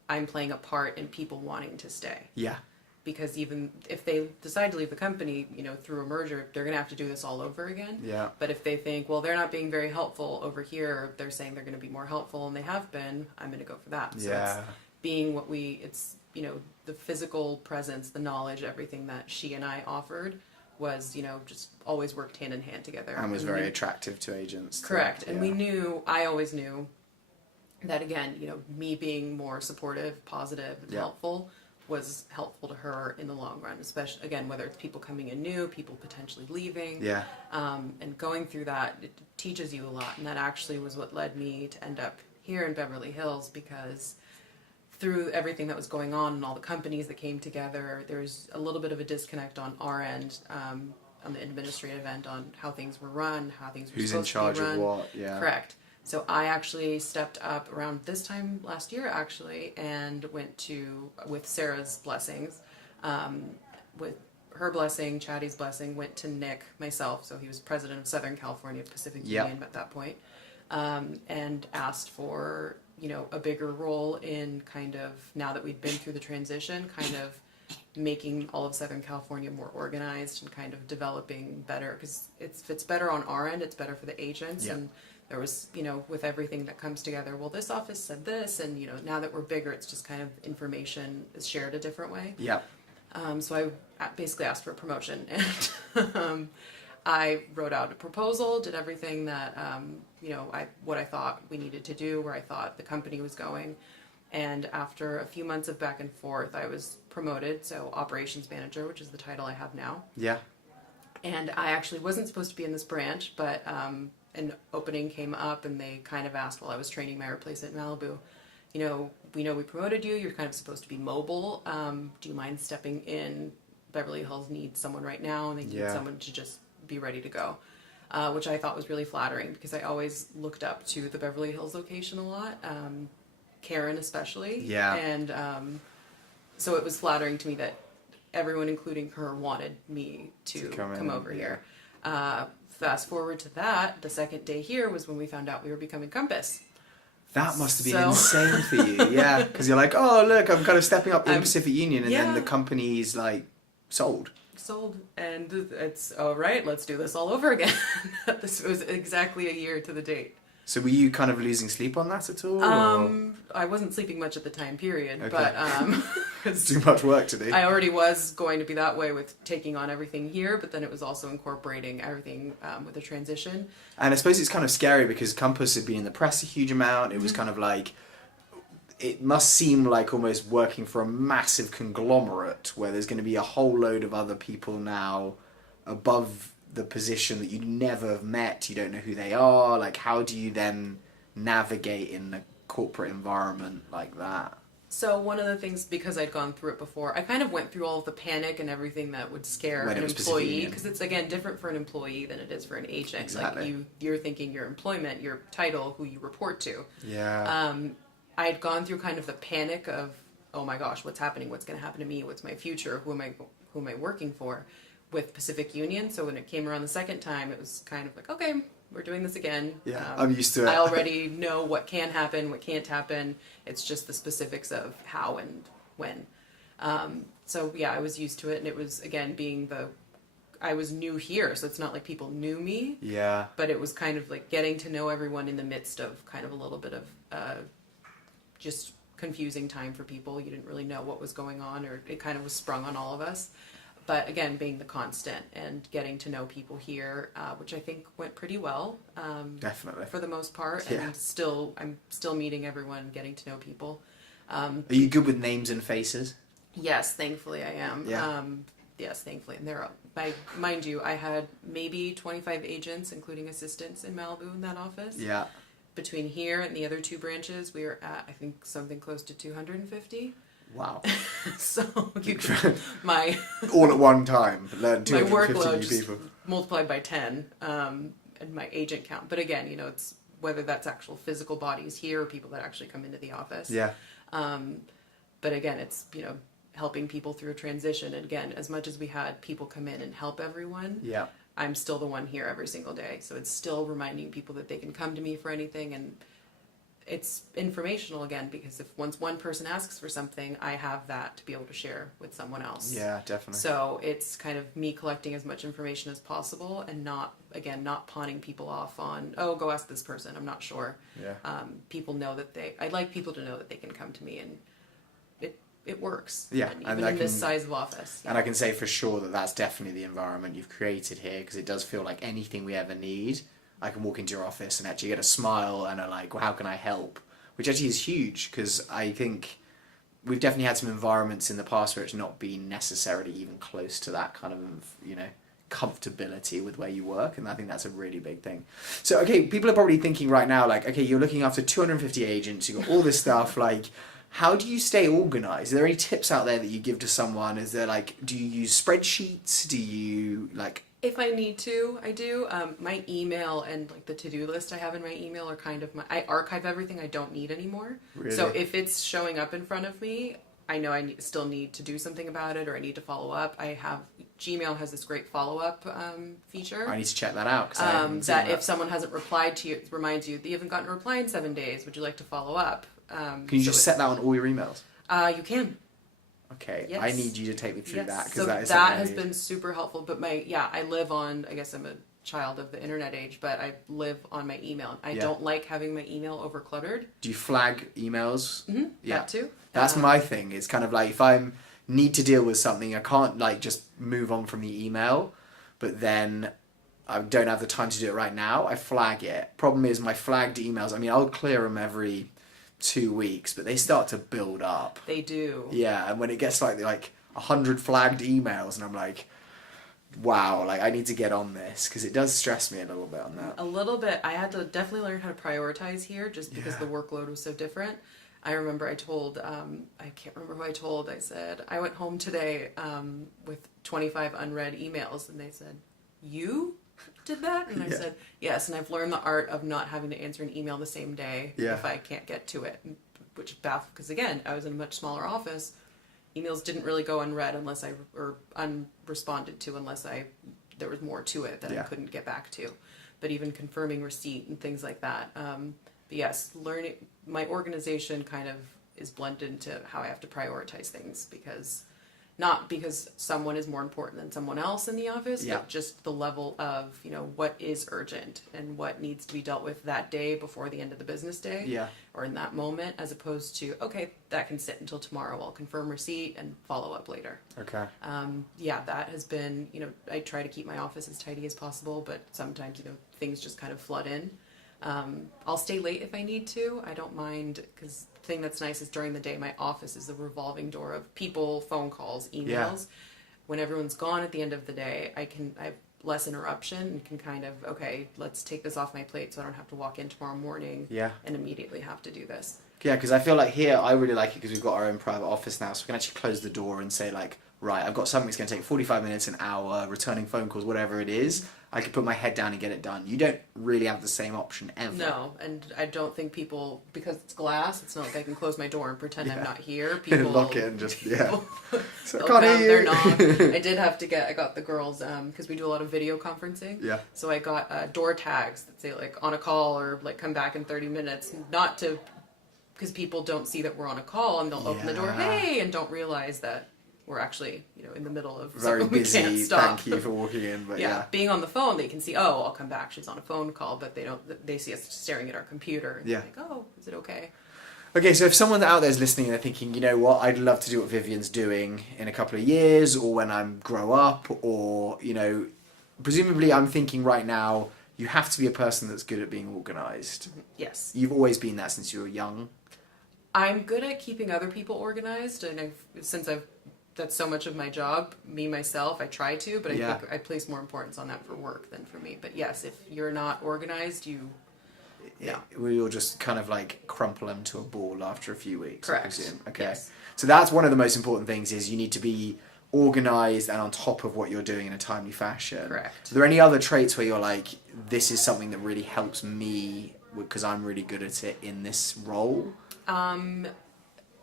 I'm playing a part in people wanting to stay. Yeah. Because even if they decide to leave the company, through a merger, they're going to have to do this all over again. Yeah. But if they think, well, they're not being very helpful over here, they're saying they're going to be more helpful, and they have been, I'm going to go for that. So it's being the physical presence, the knowledge, everything that she and I offered was, just always worked hand in hand together. And was very attractive to agents. Correct. And I always knew that, again, me being more supportive, positive, and helpful was helpful to her in the long run, especially, again, whether it's people coming in new, people potentially leaving. Yeah. And going through that, it teaches you a lot. And that actually was what led me to end up here in Beverly Hills, because through everything that was going on and all the companies that came together, there's a little bit of a disconnect on our end, on the administrative end, on how things were run, how things were supposed to be run. Who's in charge of what, yeah. Correct. So I actually stepped up around this time last year, and went with Sarah's blessings, with her blessing, Chatty's blessing, went to Nick, myself, so he was president of Southern California Pacific Union at that point, and asked for, a bigger role in kind of, now that we'd been through the transition, kind of making all of Southern California more organized and kind of developing better, because if it's better on our end, it's better for the agents. Yeah. And there was, with everything that comes together, well, this office said this, and now that we're bigger, it's just kind of information is shared a different way. Yeah. So I basically asked for a promotion, and I wrote out a proposal, did everything that what I thought we needed to do, where I thought the company was going. And after a few months of back and forth, I was promoted, so operations manager, which is the title I have now. Yeah. And I actually wasn't supposed to be in this branch, but an opening came up, and they kind of asked while I was training my replacement in Malibu, we know we promoted you, you're kind of supposed to be mobile. Do you mind stepping in? Beverly Hills needs someone right now, and they need someone to just be ready to go. Which I thought was really flattering, because I always looked up to the Beverly Hills location a lot. Karen especially. Yeah. And so it was flattering to me that everyone, including her, wanted me to come over here. Fast forward to that, the second day here was when we found out we were becoming Compass. That must have been insane for you, yeah. Because you're like, oh, look, I'm kind of stepping up in Pacific Union, and then the company's like sold. And it's, all right, let's do this all over again. This was exactly a year to the date. So were you kind of losing sleep on that at all? I wasn't sleeping much at the time period, okay. but too much work to do. I already was going to be that way with taking on everything here, but then it was also incorporating everything with the transition. And I suppose it's kind of scary because Compass had been in the press a huge amount. It was kind of like, it must seem like almost working for a massive conglomerate where there's going to be a whole load of other people now above the position that you never have met, you don't know who they are. Like, how do you then navigate in a corporate environment like that? So one of the things, because I'd gone through it before, I kind of went through all of the panic and everything that would scare an employee, because it's, again, different for an employee than it is for an agent. Exactly. Like, you're thinking your employment, your title, who you report to. Yeah. I had gone through kind of the panic of, oh my gosh, what's happening? What's going to happen to me? What's my future? Who am I working for? With Pacific Union. So when it came around the second time, it was kind of like, okay, we're doing this again. Yeah, I'm used to it. I already know what can happen, what can't happen. It's just the specifics of how and when. So yeah, I was used to it, and it was, again, I was new here, so it's not like people knew me. Yeah. But it was kind of like getting to know everyone in the midst of kind of a little bit of just confusing time for people. You didn't really know what was going on, or it kind of was sprung on all of us. But again, being the constant and getting to know people here, which I think went pretty well. Definitely. For the most part. Yeah. And I'm still meeting everyone, getting to know people. Are you good with names and faces? Yes, thankfully I am. Yeah. Yes, thankfully. And mind you, I had maybe 25 agents, including assistants in Malibu in that office. Yeah. Between here and the other two branches, we are at, I think, something close to 250. Wow. So my all at one time, learn my 250 workload new just people. multiplied by 10, and my agent count. But again, it's whether that's actual physical bodies here or people that actually come into the office. Yeah. But again, it's helping people through a transition. And again, as much as we had people come in and help everyone, Yeah. I'm still the one here every single day. So it's still reminding people that they can come to me for anything, and it's informational again, because if once one person asks for something, I have that to be able to share with someone else. Yeah, definitely. So it's kind of me collecting as much information as possible, and not pawning people off on, oh, go ask this person, I'm not sure. Yeah. People know that I'd like people to know that they can come to me, and it works. Yeah. And even in this size of office. And I can say for sure that that's definitely the environment you've created here, because it does feel like anything we ever need, I can walk into your office and actually get a smile and are like, well, how can I help? Which actually is huge, because I think we've definitely had some environments in the past where it's not been necessarily even close to that kind of, comfortability with where you work, and I think that's a really big thing. So, okay, people are probably thinking right now, like, okay, you're looking after 250 agents, you've got all this stuff, like, how do you stay organized? Are there any tips out there that you give to someone? Is there, like, do you use spreadsheets? Do you, like... If I need to, I do. My email and like the to-do list I have in my email are kind of I archive everything I don't need anymore. Really? So if it's showing up in front of me, I know I still need to do something about it, or I need to follow up. Gmail has this great follow-up feature. I need to check that out. That if someone hasn't replied to you, it reminds you that you haven't gotten a reply in 7 days. Would you like to follow up? Can you just set that on all your emails? You can. Okay, Yes. I need you to take me through that, because So that is that something I has need. been super helpful. But I live on, I guess I'm a child of the internet age, but I live on my email. I don't like having my email overcluttered. Do you flag emails? Mm-hmm. Yeah. That too. That's my thing. It's kind of like, if I need to deal with something, I can't like just move on from the email, but then I don't have the time to do it right now. I flag it. Problem is, my flagged emails, I mean, I'll clear them every 2 weeks, but they start to build up. They do. Yeah, and when it gets like 100 flagged emails, and I'm like, wow, like I need to get on this, because it does stress me a little bit on that. A little bit. I had to definitely learn how to prioritize here, just because the workload was so different. I remember I told, I can't remember who I told, I said, I went home today with 25 unread emails, and they said, you did that? And I said, yes, and I've learned the art of not having to answer an email the same day if I can't get to it, which baffled, because again, I was in a much smaller office. Emails didn't really go unread or unresponded to unless there was more to it that I couldn't get back to. But even confirming receipt and things like that. But yes, learning, my organization kind of is blended into how I have to prioritize things, not because someone is more important than someone else in the office, but just the level of, what is urgent and what needs to be dealt with that day before the end of the business day or in that moment, as opposed to, okay, that can sit until tomorrow. I'll confirm receipt and follow up later. Okay. That has been, I try to keep my office as tidy as possible, but sometimes, things just kind of flood in. I'll stay late if I need to. I don't mind, because the thing that's nice is during the day, my office is a revolving door of people, phone calls, emails. Yeah. When everyone's gone at the end of the day, I have less interruption and can kind of, okay, let's take this off my plate so I don't have to walk in tomorrow morning and immediately have to do this. Yeah, because I feel like here, I really like it because we've got our own private office now, so we can actually close the door and say like, right, I've got something that's going to take 45 minutes, an hour, returning phone calls, whatever it is. I could put my head down and get it done. You don't really have the same option ever. No, and I don't think people, because it's glass, it's not like I can close my door and pretend I'm not here. People lock it and just, so they'll can't grab hear their you. knob. I got the girls, because we do a lot of video conferencing. Yeah. So I got door tags that say like on a call or like come back in 30 minutes, because people don't see that we're on a call and they'll open the door, hey, and don't realize that we're actually, in the middle of very something busy. We can't stop. Thank you for walking in, but being on the phone, they can see, oh, I'll come back. She's on a phone call, but they see us staring at our computer. And they're like, oh, is it okay? Okay, so if someone out there is listening and they're thinking, you know what, I'd love to do what Vivian's doing in a couple of years, or when I grow up, or, presumably I'm thinking right now, you have to be a person that's good at being organised. Yes. You've always been that since you were young. I'm good at keeping other people organized, and that's so much of my job, myself, I try to, but I think I place more importance on that for work than for me. But yes, if you're not organized, we will just kind of like crumple them to a ball after a few weeks. Correct. I presume. Okay. Yes. So that's one of the most important things, is you need to be organized and on top of what you're doing in a timely fashion. Correct. Are there any other traits where you're like, this is something that really helps me because I'm really good at it in this role?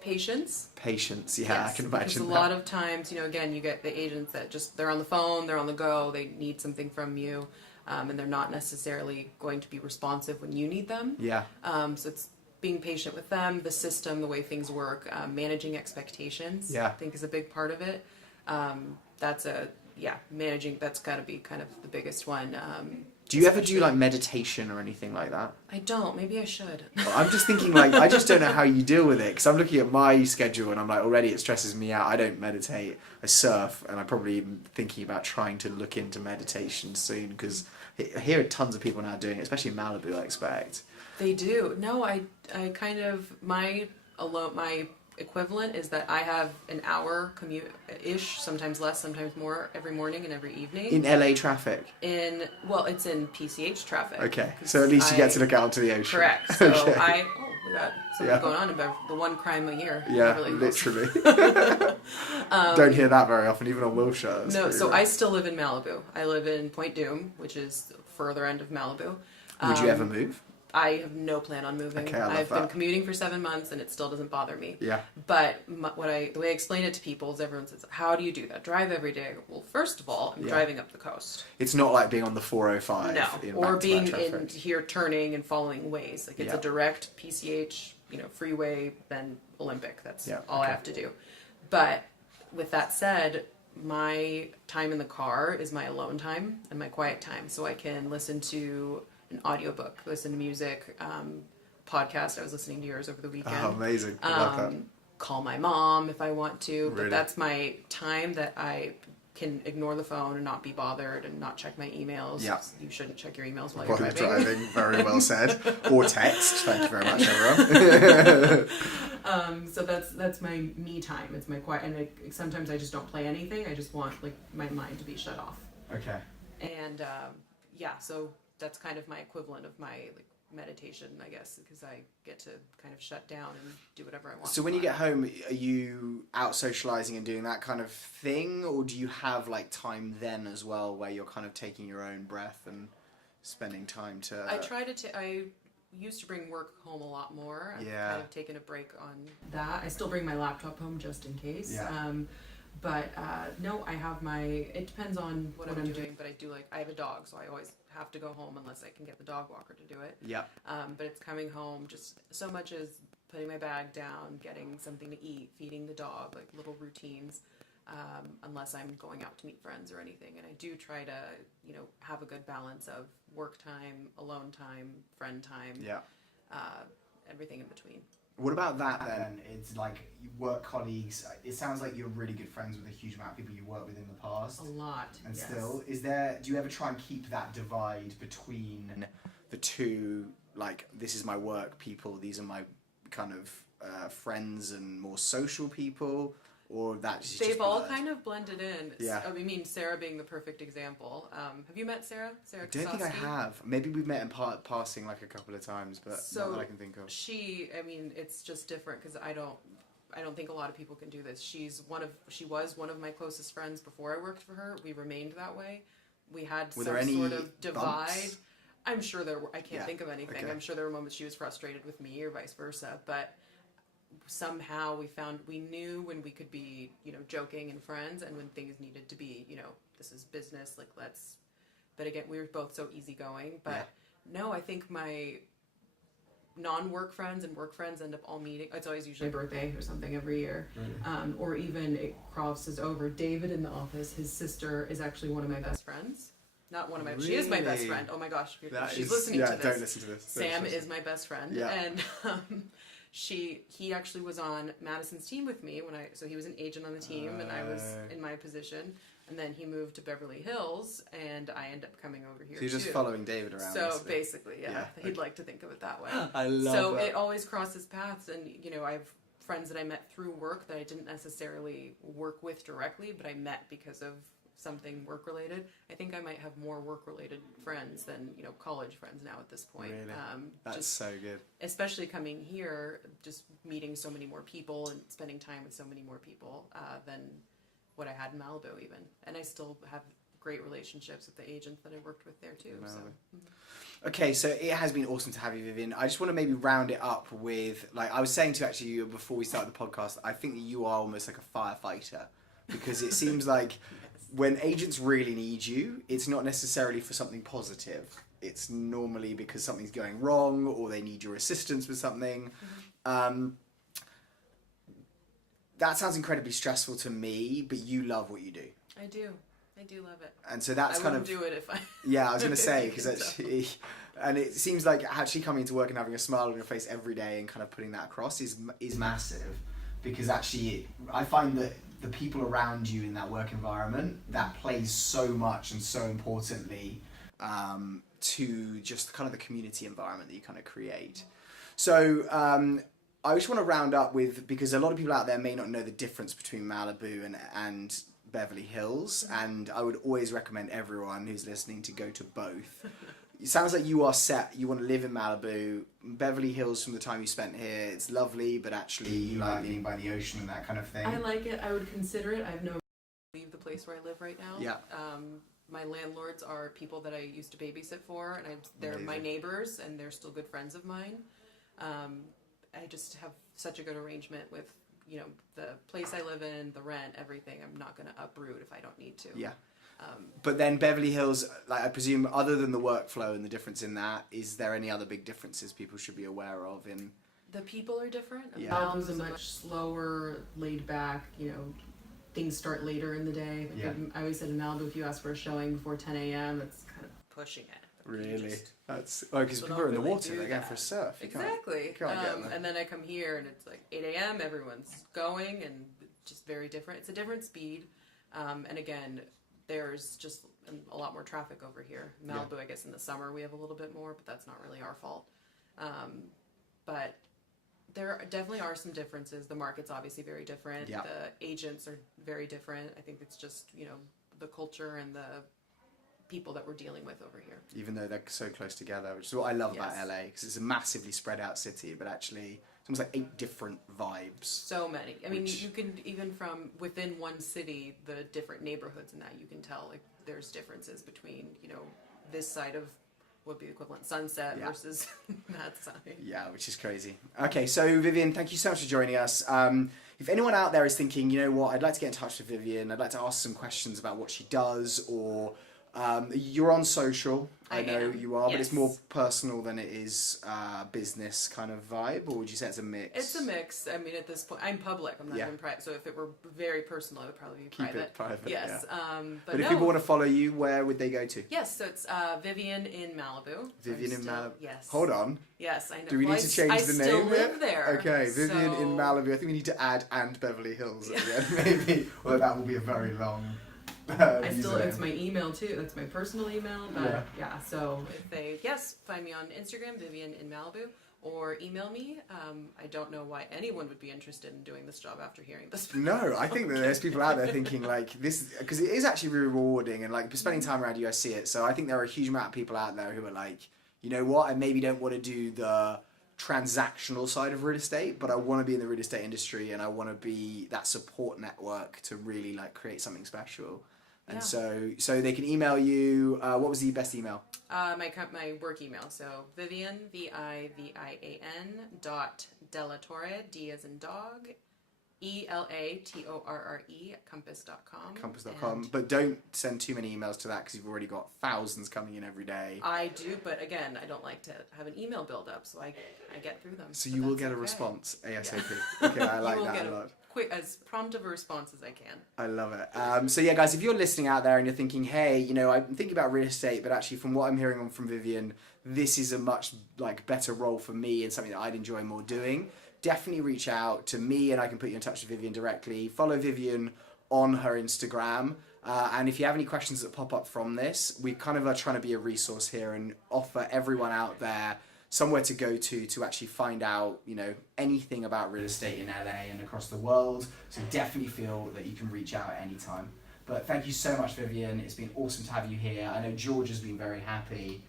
Patience. Patience, Yes, I can imagine because a lot of times, again, you get the agents that they're on the phone, they're on the go, they need something from you, and they're not necessarily going to be responsive when you need them. Yeah. So it's being patient with them, the system, the way things work, managing expectations, I think is a big part of it. That's got to be kind of the biggest one. Do you ever do like meditation or anything like that? I don't. Maybe I should. Well, I'm just thinking like, I just don't know how you deal with it, because I'm looking at my schedule and I'm like, already it stresses me out. I don't meditate. I surf, and I'm probably even thinking about trying to look into meditation soon, because I hear tons of people now doing it, especially in Malibu, I expect. They do. No, I kind of, my equivalent is that I have an hour commute-ish, sometimes less, sometimes more, every morning and every evening. In LA traffic? It's in PCH traffic. Okay, so at least you get to look out onto the ocean. Correct. So okay. We got something going on in the one crime a year. Yeah, literally. Don't hear that very often, even on Wilshire. No, so I still live in Malibu. I live in Point Dume, which is further end of Malibu. Would you ever move? I have no plan on moving. Okay, I've been commuting for 7 months and it still doesn't bother me. Yeah. But the way I explain it to people is everyone says, how do you do that? Drive every day. I go, well, first of all, I'm driving up the coast. It's not like being on the 405. No, or being in here turning and following ways. Like it's a direct PCH, freeway, then Olympic. That's all I have to do. But with that said, my time in the car is my alone time and my quiet time. So I can listen to an audiobook, listen to music, podcast. I was listening to yours over the weekend. Oh, amazing. I love that. Call my mom if I want to. Really? But that's my time that I can ignore the phone and not be bothered and not check my emails. Yeah. You shouldn't check your emails while While you're driving. very well said. Or text. Thank you very much, everyone. So that's my me time. It's my quiet, and sometimes I just don't play anything. I just want like my mind to be shut off. Okay. And so that's kind of my equivalent of my like meditation, I guess, because I get to kind of shut down and do whatever I want. So when you get home, are you out socializing and doing that kind of thing, or do you have like time then as well where you're kind of taking your own breath and spending time to... I used to bring work home a lot more. I've Yeah. kind of taken a break on that. I still bring my laptop home just in case. Yeah. No, I have it depends on what I'm doing, but I have a dog, so I always have to go home unless I can get the dog walker to do it. Yeah. But it's coming home just so much as putting my bag down, getting something to eat, feeding the dog, like little routines, unless I'm going out to meet friends or anything. And I do try to, have a good balance of work time, alone time, friend time, Yeah. everything in between. What about that then? It's like work colleagues. It sounds like you're really good friends with a huge amount of people you worked with in the past. A lot. And yes. still, do you ever try and keep that divide between the two, like, this is my work people, these are my kind of friends and more social people, or that's They've just all blurred? kind of blended in. Yeah. I mean, Sarah being the perfect example. Have you met Sarah? Sarah I don't think I Kosofsky? have. Maybe we've met in passing like a couple of times, but not that I can think of. It's just different because I don't think a lot of people can do this. She was one of my closest friends before I worked for her. We remained that way. We had Were some there any sort of divide. bumps? I'm sure there were. I can't Yeah. think of anything. Okay. I'm sure there were moments she was frustrated with me or vice versa. But somehow we knew when we could be, joking and friends, and when things needed to be, this is business. Like But again, we were both so easygoing. But no, I think my non-work friends and work friends end up all meeting. It's always usually my birthday or something every year. Really? Or even it crosses over. David in the office, his sister is actually one of my best friends. Not one of my, she is my best Really? friend. Oh my gosh, she's Is, listening to this. don't listen to this. Sam is my best friend. Yeah. And he actually was on Madison's team with me so he was an agent on the team and I was in my position. And then he moved to Beverly Hills, and I ended up coming over here. So you're just too. following David around. So basically, yeah, he'd okay. like to think of it that way. I love so that. it always crosses paths, and I have friends that I met through work that I didn't necessarily work with directly, but I met because of something work related. I think I might have more work related friends than college friends now at this point. Really? That's so good. Especially coming here, just meeting so many more people and spending time with so many more people than what I had in Malibu even. And I still have great relationships with the agents that I worked with there too. So. Okay, so it has been awesome to have you, Vivian. I just want to maybe round it up with, like I was saying to actually you before we started the podcast, I think that you are almost like a firefighter, because it seems like when agents really need you, it's not necessarily for something positive. It's normally because something's going wrong or they need your assistance with something. That sounds incredibly stressful to me, but you love what you do. I do love it. And so that's kind of... I wouldn't do it if I... Yeah, I was going to say, because actually... And it seems like actually coming to work and having a smile on your face every day and kind of putting that across is massive. Because actually, I find that the people around you in that work environment, that plays so much and so importantly to just kind of the community environment that you kind of create. So... I just want to round up with, because a lot of people out there may not know the difference between Malibu and Beverly Hills, and I would always recommend everyone who's listening to go to both. It sounds like you are set, you want to live in Malibu. Beverly Hills, from the time you spent here, it's lovely, but actually you like being by the ocean and that kind of thing. I like it. I would consider it. I have no reason to leave the place where I live right now. Yeah. My landlords are people that I used to babysit for, and they're Amazing. my neighbors, and they're still good friends of mine. I just have such a good arrangement with, the place I live in, the rent, everything. I'm not going to uproot if I don't need to. Yeah. But then Beverly Hills, like I presume, other than the workflow and the difference in that, is there any other big differences people should be aware of in... The people are different. Yeah. Malibu's a much slower, laid back, things start later in the day. Like Yeah. I always said in Malibu, if you ask for a showing before 10 a.m., it's kind of pushing it. Really? Just- That's because So people don't are in the really water. do They're going for a that. surf. You Exactly. can't get them. And then I come here and it's like 8 a.m. Everyone's going and just very different. It's a different speed. And again, there's just a lot more traffic over here. Malibu, I guess in the summer we have a little bit more, but that's not really our fault. But there definitely are some differences. The market's obviously very different. Yeah. The agents are very different. I think it's just, the culture and the people that we're dealing with over here. Even though they're so close together, which is what I love about Yes. LA, because it's a massively spread out city, but actually it's almost like 8 different vibes. So many. I mean, Which- you can, even from within one city, the different neighborhoods and that, you can tell, like, there's differences between, this side of what would be equivalent Sunset Yeah. versus that side. Yeah, which is crazy. Okay, so Vivian, thank you so much for joining us. If anyone out there is thinking, you know what, I'd like to get in touch with Vivian, I'd like to ask some questions about what she does, or you're on social, I know am, you are, but it's yes. more personal than it is business kind of vibe, or would you say it's a mix? It's a mix. I mean, at this point, I'm public. I'm not Yeah. even private. So if it were very personal, it would probably be Keep private. it private, Yes. yeah. But But if no. people want to follow you, where would they go to? Yes, so it's Vivian in Malibu. Vivian I'm in still- Malibu. Yes. Hold on. Yes, I know. Do we Well, need to change I the still name? live there. Okay, Vivian so... in Malibu. I think we need to add and Beverly Hills at the end, maybe. Well, that will be a very long. It's my email too. That's my personal email. But yeah, so if they find me on Instagram, Vivian in Malibu, or email me. I don't know why anyone would be interested in doing this job after hearing this. No, I think that there's people out there thinking like this, because it is actually really rewarding, and like spending time around you, I see it. So I think there are a huge amount of people out there who are like, you know what, I maybe don't want to do the transactional side of real estate, but I want to be in the real estate industry, and I want to be that support network to really like create something special. And so they can email you. What was the best email? My work email. So Vivian Vivian De La Torre, D as in dog, ELATORRE at compass.com. Compass.com. But don't send too many emails to that, because you've already got thousands coming in every day. I do, but again, I don't like to have an email build up, so I get through them. So But you will that's get a okay. response ASAP. Okay, I like You will that get a lot. as prompt of a response as I can. I love it. So yeah, guys, if you're listening out there and you're thinking, hey, I'm thinking about real estate, but actually from what I'm hearing from Vivian, this is a much better role for me and something that I'd enjoy more doing, definitely reach out to me and I can put you in touch with Vivian directly. Follow Vivian on her Instagram. And if you have any questions that pop up from this, we kind of are trying to be a resource here and offer everyone out there somewhere to go to actually find out, anything about real estate in LA and across the world. So definitely feel that you can reach out at any time. But thank you so much, Vivian. It's been awesome to have you here. I know George has been very happy.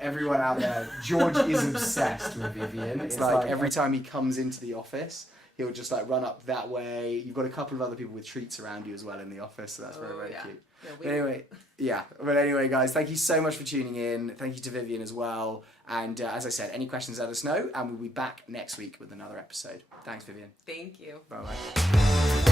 Everyone out there, George is obsessed with Vivian. It's like every time he comes into the office, he'll just run up that way. You've got a couple of other people with treats around you as well in the office, so that's very, very cute. Yeah, But anyway, guys, thank you so much for tuning in. Thank you to Vivian as well. And as I said, any questions, let us know, and we'll be back next week with another episode. Thanks, Vivian. Thank you. Bye-bye.